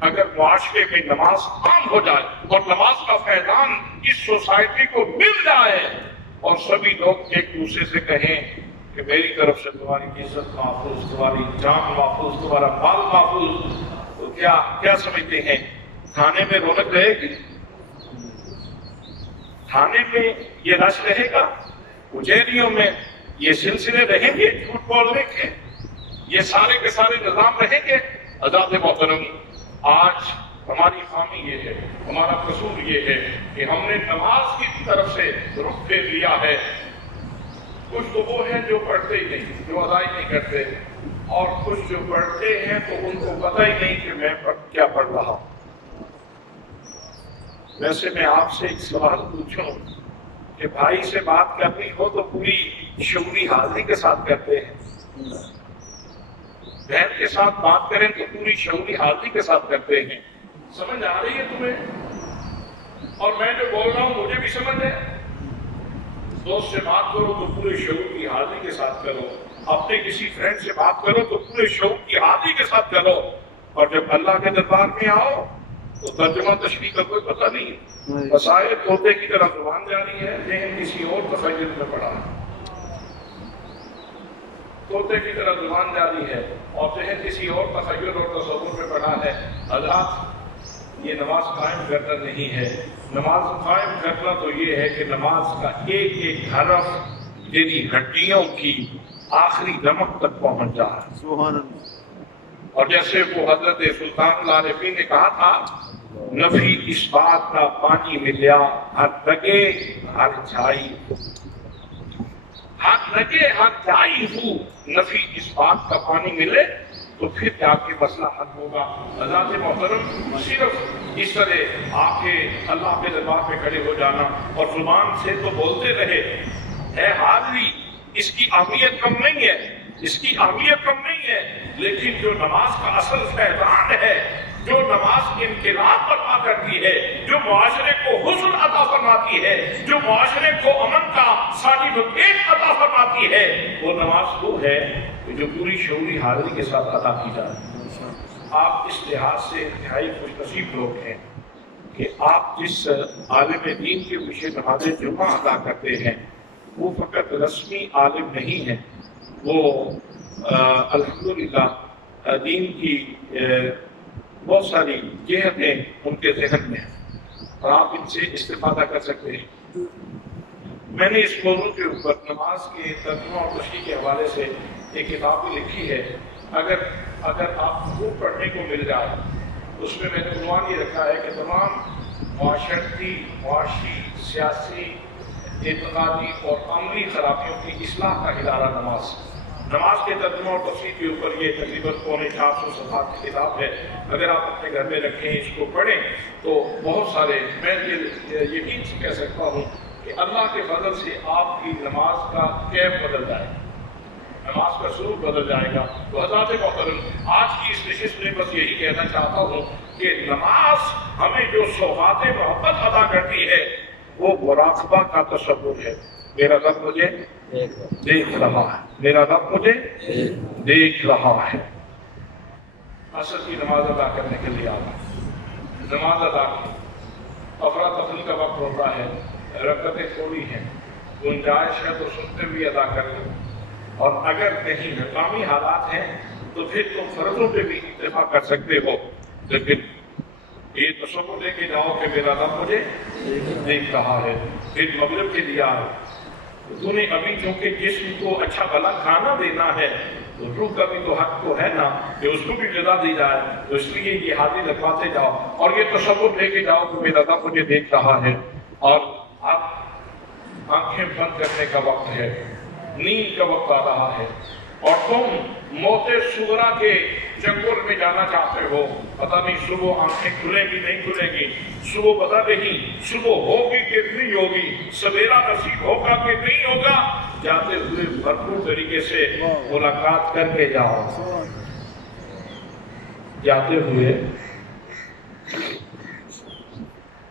اگر معاشرے میں نماز عام ہو جائے اور نماز کا فیضان اس سوسائٹی کو مل جائے اور سبھی لوگ ایک دوسرے سے کہیں کہ میری طرف سے تمہاری عزت محفوظ، تمہاری جان محفوظ، تمہارا مال محفوظ، تو کیا سمجھتے ہیں تھانے میں رونق رہے گی؟ تھانے میں یہ رش رہے گا؟ کچہریوں میں یہ سلسلے رہیں گے جھوٹ بولنے کے؟ یہ سارے کے سارے نظام رہیں گے؟ حضرات محترم، آج ہماری خامی یہ ہے، ہمارا قصور یہ ہے کہ ہم نے نماز کی طرف سے رخ پھیر لیا ہے۔ کچھ تو وہ ہیں جو پڑھتے ہی نہیں، جو ادا ہی نہیں کرتے، اور کچھ جو پڑھتے ہیں تو ان کو پتہ ہی نہیں کہ میں کیا پڑھ رہا ہوں۔ ویسے میں آپ سے ایک سوال پوچھوں کہ بھائی سے بات کرنی ہو تو پوری شعوری حاضری کے ساتھ کرتے ہیں، بہن کے ساتھ بات کریں تو پوری شعوری حاضری کے ساتھ کرتے ہیں۔ سمجھ آ رہی ہے تمہیں؟ اور میں جو بول رہا ہوں مجھے بھی سمجھ ہے۔ دوست سے بات کرو تو پورے شعور کی حاضری کے ساتھ کرو، اپنے کسی فرینڈ سے بات کرو تو پورے شعور کی حاضری کے ساتھ کرو، اور جب اللہ کے دربار میں آؤ تو ترجمہ تشریح کا کوئی پتہ نہیں، بسائے طوطے کی طرح زبان جاری ہے، ذہن کسی اور تخیل میں پڑا ہے۔ طوطے کی طرح زبان جاری ہے اور ذہن کسی اور تخیل اور تصور میں پڑا ہے۔ حضرات، یہ نماز قائم کرنا نہیں ہے، نماز قائم کرنا تو یہ ہے کہ نماز کا ایک ایک حرف تیری ہڈیوں کی آخری رمق تک پہنچ جائے۔ سبحان اللہ۔ اور جیسے وہ حضرت سلطان العارفین نے کہا تھا، نفی اس بات کا پانی ملیا ہر لگے ہر چھائی، ہر لگے ہر چھائی ہو، نفی اس بات کا پانی ملے تو پھر جا کے مسئلہ حل ہوگا۔ حضرات محترم، صرف اس طرح آ کے اللہ کے دربار میں کھڑے ہو جانا اور زبان سے تو بولتے رہے ہے حاضری، اس کی اہمیت کم نہیں ہے، اس کی اہمیت کم نہیں ہے، لیکن جو نماز کا اصل فیضان ہے، جو نماز انقلاب برپا کرتی ہے، جو معاشرے کو حسن عطا فرماتی ہے، جو معاشرے کو امن کا سرٹیفکیٹ عطا فرماتی ہے، وہ نماز وہ ہے جو پوری شعوری حاضری کے ساتھ ادا کی جائے۔ آپ اس لحاظ سے انتہائی خوش نصیب لوگ ہیں کہ آپ جس عالم دین کے پیچھے نماز جمعہ ادا کرتے ہیں وہ فقط رسمی عالم نہیں ہے، وہ الحمدللہ دین کی بہت ساری جہتیں ان کے ذہن میں ہیں اور آپ ان سے استفادہ کر سکتے ہیں۔ میں نے اس موضوع کے اوپر نماز کے ترجمہ اور تشریح کے حوالے سے ایک کتاب بھی لکھی ہے، اگر آپ کو پڑھنے کو مل جائے، اس میں نے عنوان یہ رکھا ہے کہ تمام معاشرتی، معاشی، سیاسی، اعتقادی اور عملی خرابیوں کی اصلاح کا ادارہ نماز۔ نماز کے ترجمہ اور تفسیر کے اوپر یہ تقریباً 450 صفحات کی کتاب ہے۔ اگر آپ اپنے گھر میں رکھیں، اس کو پڑھیں تو بہت سارے، میں یہ یقین سے کہہ سکتا ہوں کہ اللہ کے فضل سے آپ کی نماز کا کیف بدل جائے گا، نماز کا سلوک بدل جائے گا۔ تو حضرات محترم، آج کی اس نشست میں بس یہی کہنا چاہتا ہوں کہ نماز ہمیں جو سوغات محبت عطا کرتی ہے وہ مراقبہ کا تصور ہے۔ میرا رب مجھے دیکھ رہا ہے، میرا رب مجھے دیکھ رہا ہے۔ عصر کی نماز ادا کرنے کے لیے آنا، نماز ادا کی، افراتفری کا وقت ہوتا ہے، رکعتیں تھوڑی ہیں، گنجائش ہے تو سنتے ہوئے ادا کر لیں، اور اگر کہیں مقامی حالات ہیں تو پھر تم فرضوں پہ بھی اکتفا کر سکتے ہو، لیکن یہ تصور لے کے جاؤ کہ میرا رب مجھے دیکھ رہا ہے۔ پھر مغرب کے لیے آؤ، تو نے ابھی چونکہ جسم کو اچھا بھلا کھانا دینا ہے تو روح کا بھی تو حق تو ہے نا کہ اس کو بھی غذا دی جائے، تو اس لیے یہ حاضری لگواتے جاؤ اور یہ تصور لے کے جاؤ کہ میرا رب مجھے دیکھ رہا ہے۔ اور اب آنکھیں بند کرنے کا وقت ہے، نیند کا وقت آ رہا ہے، اور تم موت صغرا کے چنگل میں جانا چاہتے ہو، پتہ نہیں صبح آنکھیں کھلیں گی نہیں کھلیں گی، صبح پتہ نہیں صبح ہوگی کہ نہیں ہوگی، سویرا نصیب ہوگا کہ نہیں ہوگا، جاتے ہوئے بھرپور طریقے سے ملاقات کر کے جاؤ، جاتے ہوئے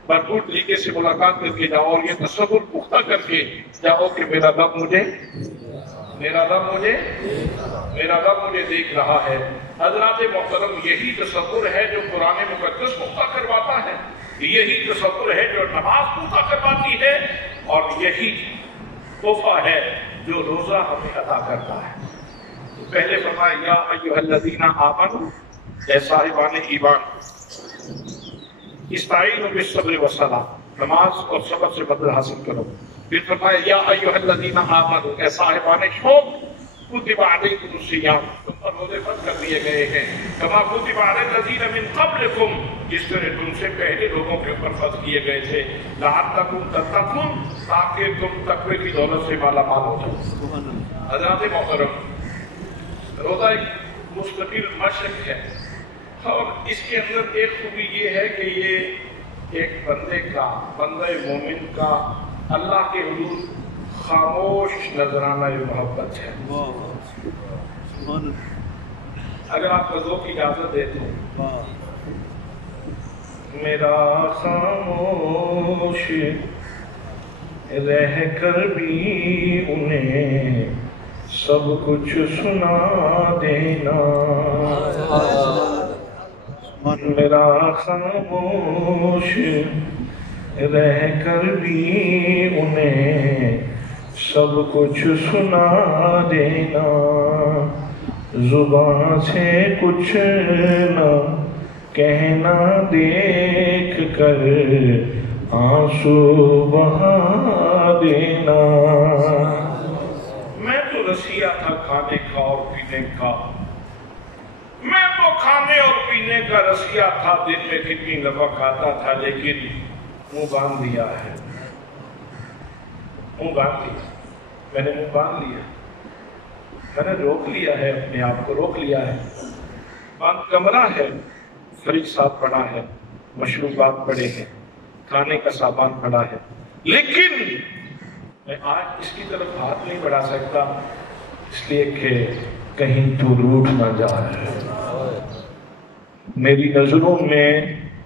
بھرپور طریقے سے ملاقات کر کے جاؤ اور یہ تصور پختہ کر کے جاؤ کہ میرا رب مجھے میرا رب مجھے دیکھ رہا ہے۔ حضرات محترم، یہی تصور ہے جو قرآن مقدس پختہ کرواتا ہے، یہی تصور ہے جو نماز پختہ کرواتی ہے، اور یہی تحفہ ہے جو روزہ ہمیں عطا کرتا ہے۔ پہلے فرمایا یا ایھا الذین آمنوا، اے صاحبان ایمان، استعینوا بالصبر والصلاۃ، نماز اور صبر سے بدل حاصل کرو۔ پھر فرمایا یا ایھا الذین آمنوا، اے صاحبان شوق، کتب علیکم الصیام، تم پر روزے فرض کر دیے گئے ہیں، کما کتب علی الذین من قبلکم، جس طرح تم سے پہلے لوگوں کے اوپر فرض کیے گئے تھے، لعلکم تتقون، تاکہ تم تقوی کی دولت سے مالا مال ہو جاؤ۔ حضرات محترم، روزہ ایک مستقل مشق ہے، اور اس کے اندر ایک خوبی یہ ہے کہ یہ ایک بندہ مومن کا اللہ کے حضور خاموش نذرانہ محبت ہے۔ اگر آپ کو ذوق کی اجازت دے تو میرا خاموش رہ کر بھی انہیں سب کچھ سنا دینا، میرا خاموش رہ کر بھی انہیں سب کچھ سنا دینا، زبان سے کچھ نہ کہنا، دیکھ کر آنسو بہا دینا۔ میں تو رسیا تھا کھانے کا اور پینے کا، میں تو کھانے اور پینے کا رسیا تھا، دن میں کتنی دفعہ کھاتا تھا، لیکن منہ باندھ دیا ہے، میں نے منہ باندھ لیا، میں نے روک لیا ہے، اپنے آپ کو روک لیا ہے۔ بند کمرہ ہے، فریج صاف پڑا ہے، مشروبات پڑے ہیں، کھانے کا سامان پڑا ہے، لیکن میں آج اس کی طرف ہاتھ نہیں بڑھا سکتا، اس لیے کہ کہیں تو روٹ نہ جائے۔ میری نظروں میں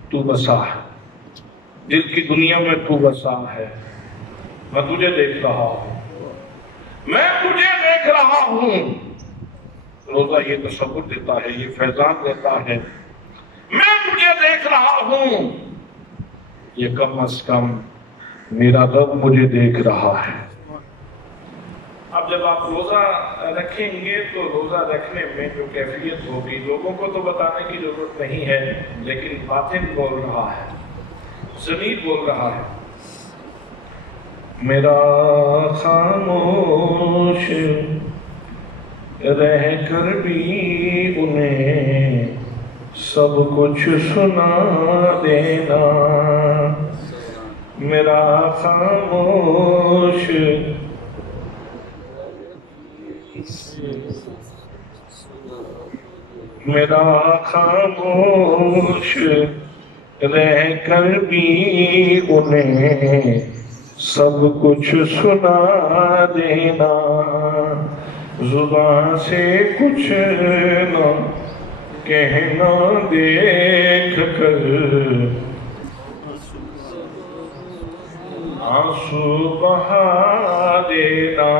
تو بسا ہے، دل کی دنیا میں تو بسا ہے، میں تجھے دیکھ رہا ہوں، روزہ یہ تصور دیتا ہے، یہ فیضان دیتا ہے، میں تجھے دیکھ رہا ہوں، یہ کم از کم میرا رب مجھے دیکھ رہا ہے۔ اب جب آپ روزہ رکھیں گے تو روزہ رکھنے میں جو کیفیت ہوگی، لوگوں کو تو بتانے کی ضرورت نہیں ہے، لیکن باطن بول رہا ہے، ضمیر بول رہا ہے، میرا خاموش رہ کر بھی انہیں سب کچھ سنا دینا، میرا خاموش رہ کر بھی انہیں سب کچھ سنا دینا، زبان سے کچھ نہ کہنا، دیکھ کر آنسو بہا دینا،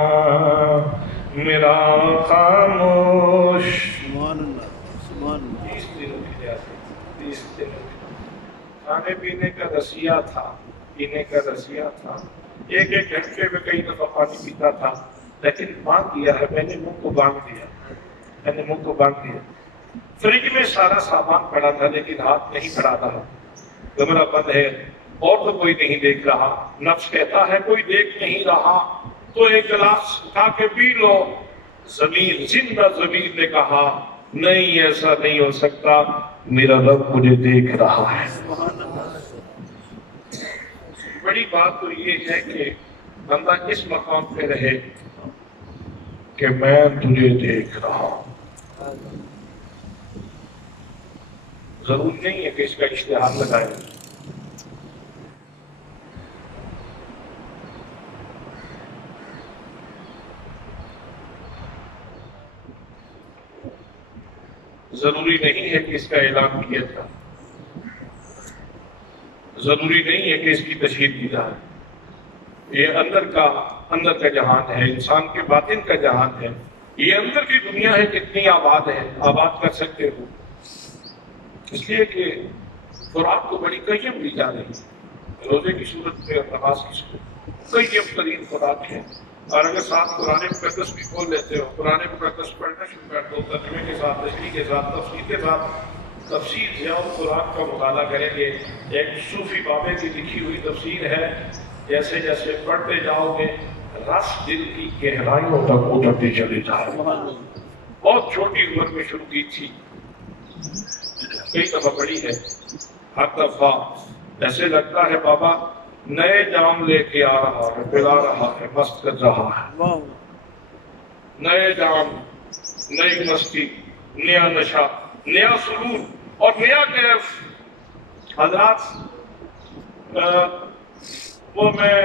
میرا خاموش۔ 30 دنوں کی جاتی، 30 دنوں کی کھانے پینے کا رسیا تھا، ایک گھنٹے میں کئی دفعہ پانی پیتا تھا، لیکن باندھ دیا ہے، میں نے منہ کو باندھ دیا، فریج میں سارا سامان پڑا تھا، لیکن ہاتھ نہیں پڑا تھا، کمرہ بند ہے، اور تو کوئی نہیں دیکھ رہا، نفس کہتا ہے کوئی دیکھ نہیں رہا تو ایک گلاس اٹھا کے پی لو، زندہ ضمیر نے کہا نہیں، ایسا نہیں ہو سکتا، میرا رب مجھے دیکھ رہا ہے۔ بڑی بات تو یہ ہے کہ بندہ اس مقام پہ رہے کہ میں تجھے دیکھ رہا ہوں۔ ضرور نہیں ہے کہ اس کا اشتہار لگائے، ضروری نہیں ہے کہ اس کا اعلان کیا تھا، ضروری نہیں ہے کہ اس کی تشہیر کی جائے، یہ اندر کا اندر کا جہان ہے، انسان کے باطن کا جہان ہے، یہ اندر کی دنیا ہے کتنی آباد ہے، آباد کر سکتے ہو، اس لیے کہ خوراک کو بڑی قیم دی جا رہی ہے، روزے کی صورت میں اور نماز کی صورت قیم ترین خوراک ہے۔ اور اگر ساتھ قرآن مقدس بھی کھول لیتے ہو، قرآن مقدس پڑھنا شروع کر دو، ترجمے کے ساتھ، تشریح کے ساتھ، تفسیر کے ساتھ، تفسیر سے اور قرآن کا مطالعہ کریں گے۔ ایک صوفی بابے کی لکھی ہوئی تفسیر ہے، جیسے جیسے پڑھتے جاؤ گے رس دل کی گہرائیوں تک اترتے چلے جاؤ گے۔ بہت چھوٹی عمر میں شروع کی تھی، کئی دفعہ پڑھی ہے، ہر دفعہ ایسے لگتا ہے بابا نئے جام لے کے آ رہا ہے، پلا رہا ہے، مست کر رہا ہے، نئے جام، نئی مستی، نیا نشہ، نیا سرور اور نیا کیف۔ حضرات وہ میں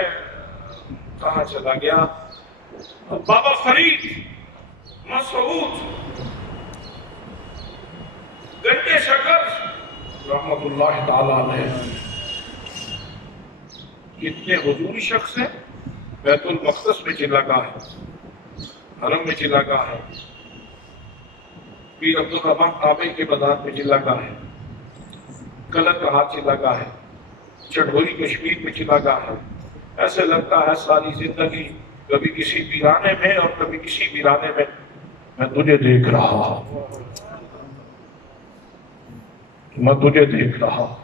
کہاں چلا گیا، بابا فرید مسعود گنڈے شکر رحمت اللہ تعالیٰ علیہ، کتنے حضوری شخص ہیں، بیت المقدس میں چلا گا ہے، حرم میں چلا گا ہے، پیر عبدالرحمن کعبے کے بازار میں چلا گا ہے، کلر کا ہاتھ چلا گا ہے، چٹوری کشمیر میں چلا گا ہے۔ ایسے لگتا ہے ساری زندگی کبھی کسی ویرانے میں اور کبھی کسی ویرانے میں تجھے دیکھ رہا ہوں، میں تجھے دیکھ رہا ہوں۔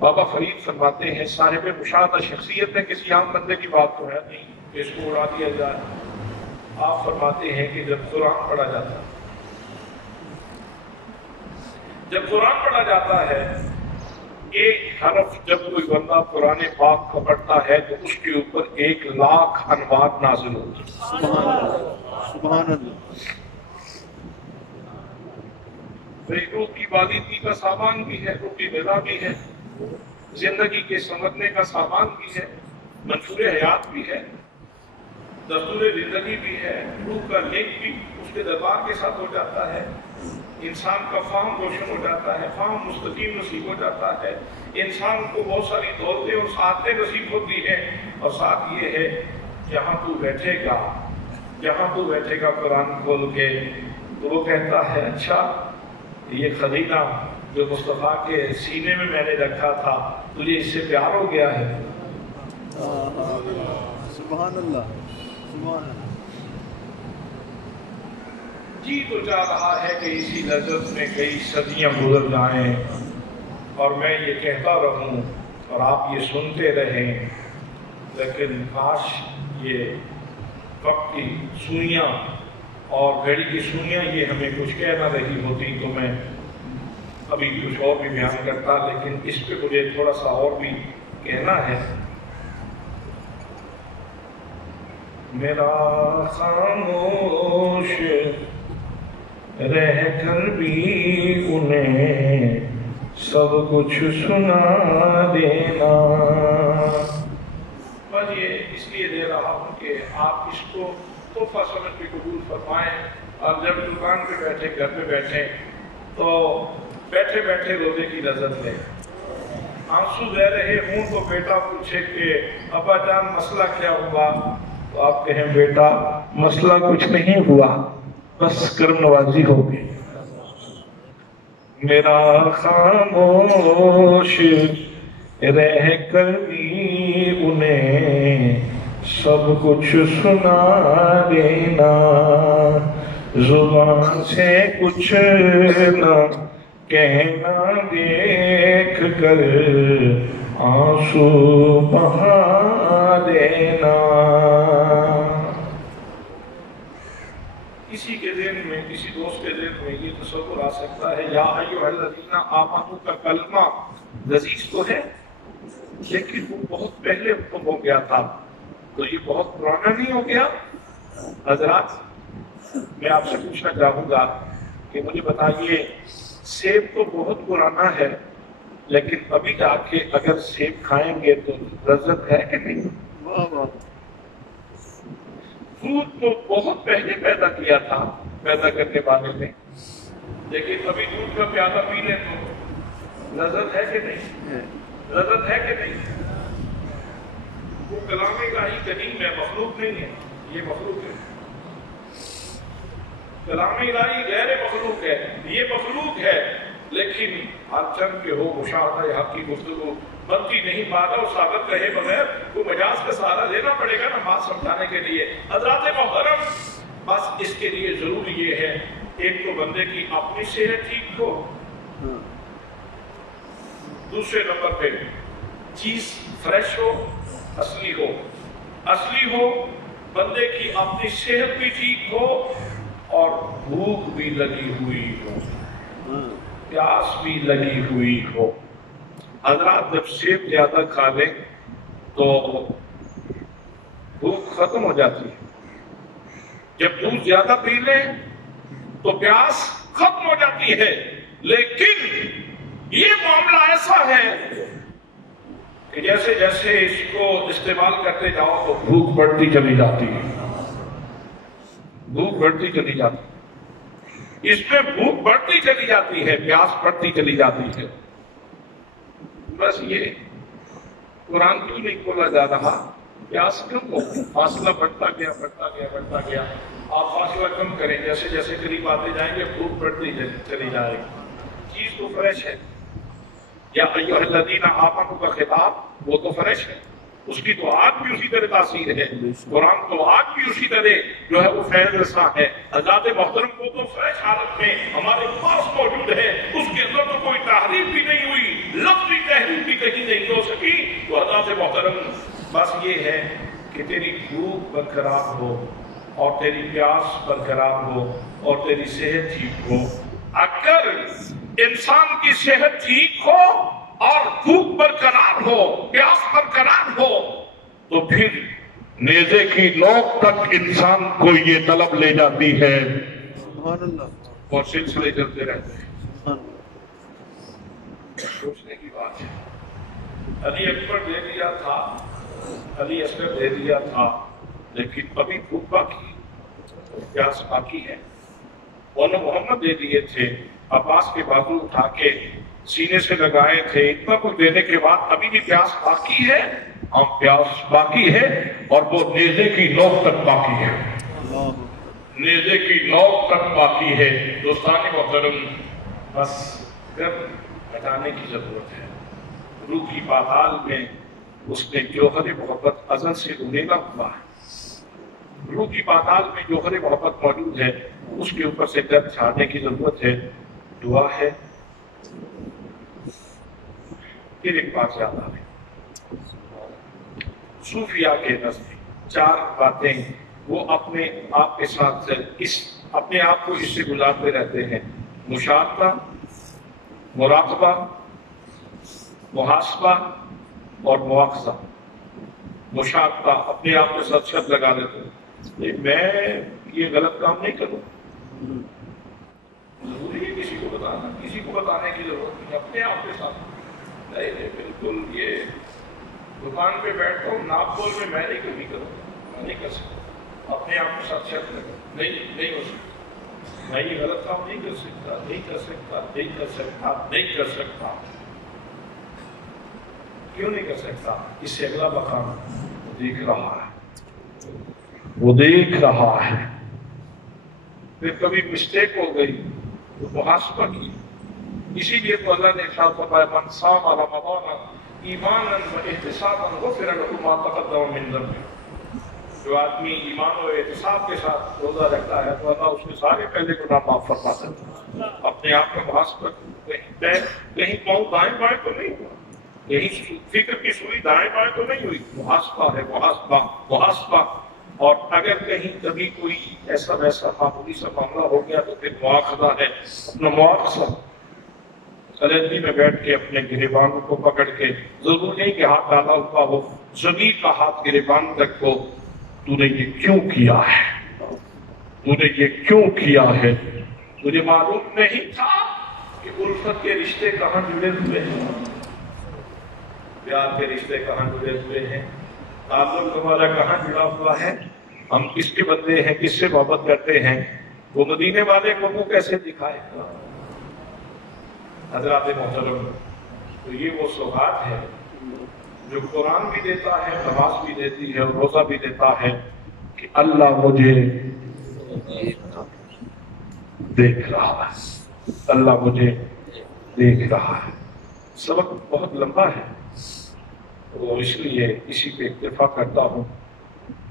بابا فرید فرماتے ہیں صاحب مشاہدہ شخصیت ہے، کسی عام بندے کی بات تو ہے نہیں کہ اس کو اڑا دیا جائے۔ آپ فرماتے ہیں کہ جب قرآن پڑھا جاتا ہے ایک حرف جب کوئی بندہ قرآن پاک کا پڑھتا ہے تو اس کے اوپر 1,00,000 انوار نازل ہوتی ہیں۔ سبحان اللہ۔ روح کی بالندگی کا سامان بھی ہے، روح کی غذا بھی ہے، زندگی کے سمجھنے کا سامان بھی ہے، منشور حیات بھی ہے، دستور زندگی بھی ہے، روح کا لنک بھی اس کے دربار کے ساتھ ہو جاتا ہے، انسان کا فہم روشن ہو جاتا ہے، فہم مستقیم نصیب ہو جاتا ہے، انسان کو بہت ساری دولتیں اور سعادتیں نصیب ہوتی ہیں، اور ساتھ یہ ہے جہاں تو بیٹھے گا قرآن کھول کے تو وہ کہتا ہے اچھا یہ خزینہ جو مصطفیٰ کے سینے میں نے رکھا تھا تجھے اس سے پیار ہو گیا ہے۔ سبحان اللہ، سبحان اللہ۔ جی تو چاہ رہا ہے کہ اسی لذت میں کئی صدیاں گزر جائیں اور میں یہ کہتا رہوں اور آپ یہ سنتے رہیں، لیکن کاش یہ وقت کی سوئیاں اور گھڑی کی سوئیاں یہ ہمیں کچھ کہہ نہ رہی ہوتی تو میں ابھی کچھ اور بھی بیان کرتا، لیکن اس پہ مجھے تھوڑا سا اور بھی کہنا ہے۔ میرا خاموش رہ کر بھی انہیں سب کچھ سنا دینا، بس یہ اس لیے دے رہا ہوں کہ آپ اس کو تحفہ سمجھ کے قبول فرمائیں، اور جب دکان پہ بیٹھے، گھر پہ بیٹھے تو بیٹھے بیٹھے روزے کی لذت لیں۔ آنسو بہ رہے ہوں تو بیٹا پوچھے کہ ابا جان مسئلہ کیا ہوا، تو آپ کہیں بیٹا مسئلہ کچھ نہیں ہوا، بس کرم نوازی ہو گئی۔ میرا خاموش رہ کر بھی انہیں سب کچھ سنا دینا، زبان سے کچھ نہ کہنا، دیکھ کر آنسو بہا دینا۔ کسی کے ذہن میں، کسی دوست کے ذہن میں یہ تصور آ سکتا ہے یا ایھا الذین آمنوا کا کلمہ لذیذ تو ہے لیکن وہ بہت پہلے حکم ہو گیا تھا، تو یہ بہت پرانا نہیں ہو گیا؟ حضرات میں آپ سے پوچھنا چاہوں گا کہ مجھے بتائیے سیب تو بہت پرانا ہے لیکن ابھی جا کے اگر سیب کھائیں گے تو لذت ہے کہ نہیں؟ دودھ تو بہت پہلے پیدا کیا تھا پیدا کرنے والے نے، لیکن ابھی دودھ کا پیالہ پی لیں تو لذت ہے کہ نہیں؟ لذت ہے کہ نہیں؟ وہ کلام الہی کریم ہے، مخلوق نہیں ہے، یہ مخلوق ہے۔ کلام الہی غیر مخلوق ہے، یہ مخلوق ہے، لیکن ہر چند کے ہو مشاہدہ حق کی گفتگو بنتی نہیں، مادہ و ثابت رہے بغیر کو مجاز کا سہارا لینا پڑے گا نا بات سمجھانے کے لیے۔ حضرات محترم، بس اس کے لیے ضروری یہ ہے، ایک تو بندے کی اپنی صحت ٹھیک ہو، دوسرے نمبر پہ چیز فریش ہو، اصلی ہو، بندے کی اپنی صحت بھی ٹھیک ہو اور بھوک بھی لگی ہوئی ہو، پیاس بھی لگی ہوئی ہو۔ حضرات جب سیب زیادہ کھا لیں تو بھوک ختم ہو جاتی ہے، جب دودھ زیادہ پی لیں تو پیاس ختم ہو جاتی ہے، لیکن یہ معاملہ ایسا ہے کہ جیسے جیسے اس کو استعمال کرتے جاؤ تو بھوک بڑھتی چلی جاتی ہے، بھوک بڑھتی چلی جاتی ہے، اس میں بھوک بڑھتی چلی جاتی ہے، پیاس بڑھتی چلی جاتی ہے۔ بس یہ قرآن کیوں نہیں کھولا جا رہا؟ پیاس کم ہو، فاصلہ بڑھتا گیا۔ آپ فاصلہ کم کریں، جیسے جیسے قریب آتے جائیں گے بھوک بڑھتی چلی جائے گی۔ چیز تو فریش ہے، یا ایھا الذین آمنوا کا خطاب وہ تو فریش ہے، اس کی تو آج بھی اسی طرح تاثیر ہے، قرآن تو آج بھی اسی طرح جو ہے وہ فیض رساں ہے۔ حضرات محترم کو تو فریش حالت میں ہمارے پاس موجود ہے، اس کے اندر تو کوئی تحریف بھی نہیں ہوئی، لفظی تحریف بھی کہیں نہیں ہو سکی۔ تو حضرات محترم بس یہ ہے کہ تیری بھوک برقرار ہو اور تیری پیاس برقرار ہو اور تیری صحت ٹھیک ہو۔ اگر انسان کی صحت ٹھیک ہو اور بھوک برقرار ہو، پیاس برقرار ہو، تو پھر نیزے کی نوک تک انسان کو یہ طلب لے جاتی ہے سبحان اللہ، اور سلسلے چلتے رہتے ہیں۔ سبحان اللہ۔ سوچنے کی بات ہے، علی اکبر دے دیا تھا، علی اصغر دے دیا تھا، لیکن ابھی بھوک باقی، پیاس باقی ہے۔ مولانا محمد دے دیے تھے، عباس کے بازو اٹھا کے سینے سے لگائے تھے، اتنا کچھ دینے کے بعد ابھی بھی پیاس باقی ہے، ہم پیاس باقی ہے اور وہ نیزے کی نوک تک باقی ہے، نیزے کی نوک تک باقی ہے۔ دوستان محترم، بس گرد ہٹانے کی ضرورت ہے۔ روح کی پاتال میں اس نے جوہر محبت ازل سے ڈھونڈا ہوا ہے، روح کی پاتال میں جوہر محبت موجود ہے، اس کے اوپر سے گرد چھاڑنے کی ضرورت ہے۔ دعا ہے۔ پھر ایک بات یاد آ رہی، صوفیاء کے نزدیک 4 باتیں وہ اپنے آپ کے ساتھ اپنے آپ کو اس سے گزارتے رہتے ہیں: مشاہدہ، مراقبہ، محاسبہ اور مواخذہ۔ مشاہدہ، اپنے آپ کے ساتھ شرط لگا دیتے ہیں میں یہ غلط کام نہیں کروں، ضروری ہے کسی کو بتانا، کسی کو بتانے کی ضرورت نہیں، اپنے آپ کے ساتھ نہیں بالکل یہ دکان پہ بیٹھتا ہوں ناپ بول میں نہیں کبھی کروں، میں نہیں کر سکتا، اپنے آپ کے ساتھ شرط لگا نہیں ہو سکتا، میں یہ غلط کام نہیں کر سکتا۔ کیوں نہیں کر سکتا؟ اس سے اگلا مقام دیکھ رہا ہے، وہ دیکھ رہا ہے۔ پھر کبھی مسٹیک ہو گئی تو محاسبہ کی، اسی لیے تو اللہ نے ارشاد فرمایا من صام رمضان ایمانا واحتسابا غفر له ما تقدم من ذنبه۔ جو آدمی ایمان و احتساب کے ساتھ روزہ رکھتا ہے تو اللہ اس کے سارے پہلے گناہ معاف فرما دیتا ہے۔ اپنے آپ کا محاسبہ، کہیں پاؤں دائیں بائیں تو نہیں ہوا، کہیں فکر کی سوئی دائیں بائیں تو نہیں ہوئی، محاسبہ ہے، محاسبہ۔ اور اگر کہیں کبھی کوئی ایسا ویسا معمولی سا معاملہ ہو گیا تو پھر مواخذہ ہے، اپنا مواخذہ، علیحدگی میں بیٹھ کے اپنے گریبان کو پکڑ کے، ضرور نہیں کہ ہاتھ ڈالا ہوا ہو، زمین کا ہاتھ گریبان رکھو، تو نے یہ کیوں کیا ہے؟ تو نے یہ کیوں کیا ہے؟ مجھے معلوم نہیں تھا کہ الفت کے رشتے کہاں جڑے ہوئے ہیں، پیار کے رشتے کہاں جڑے ہوئے ہیں، تعلق ہمارا کہاں جڑا ہوا ہے، ہم کس کے بندے ہیں، کس سے محبت کرتے ہیں، وہ مدینے والے کو منہ کیسے دکھائے گا؟ حضرات محترم، تو یہ وہ سوغات ہے جو قرآن بھی دیتا ہے، نماز بھی دیتی ہے اور روزہ بھی دیتا ہے کہ اللہ مجھے دیکھ رہا ہے، اللہ مجھے دیکھ رہا ہے۔ سبق بہت لمبا ہے تو اس لیے اسی پہ اکتفا کرتا ہوں۔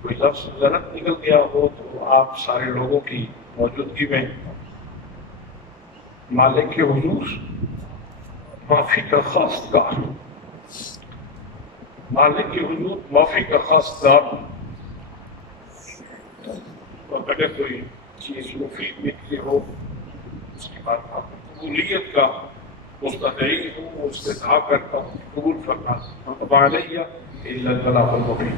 کوئی لفظ غلط نکل گیا ہو تو آپ سارے لوگوں کی موجودگی میں مالک کے حضور معافی کا خواستگار، مالک کے حضور معافی کا خواستگار، اور اگر کوئی چیز مفید نکلی ہو اس کے بعد آپ قبولیت کا مستدعی ہوں، استدعا کرتا ہوں قبول فرما، وما علیہ الا البلاغ المبین۔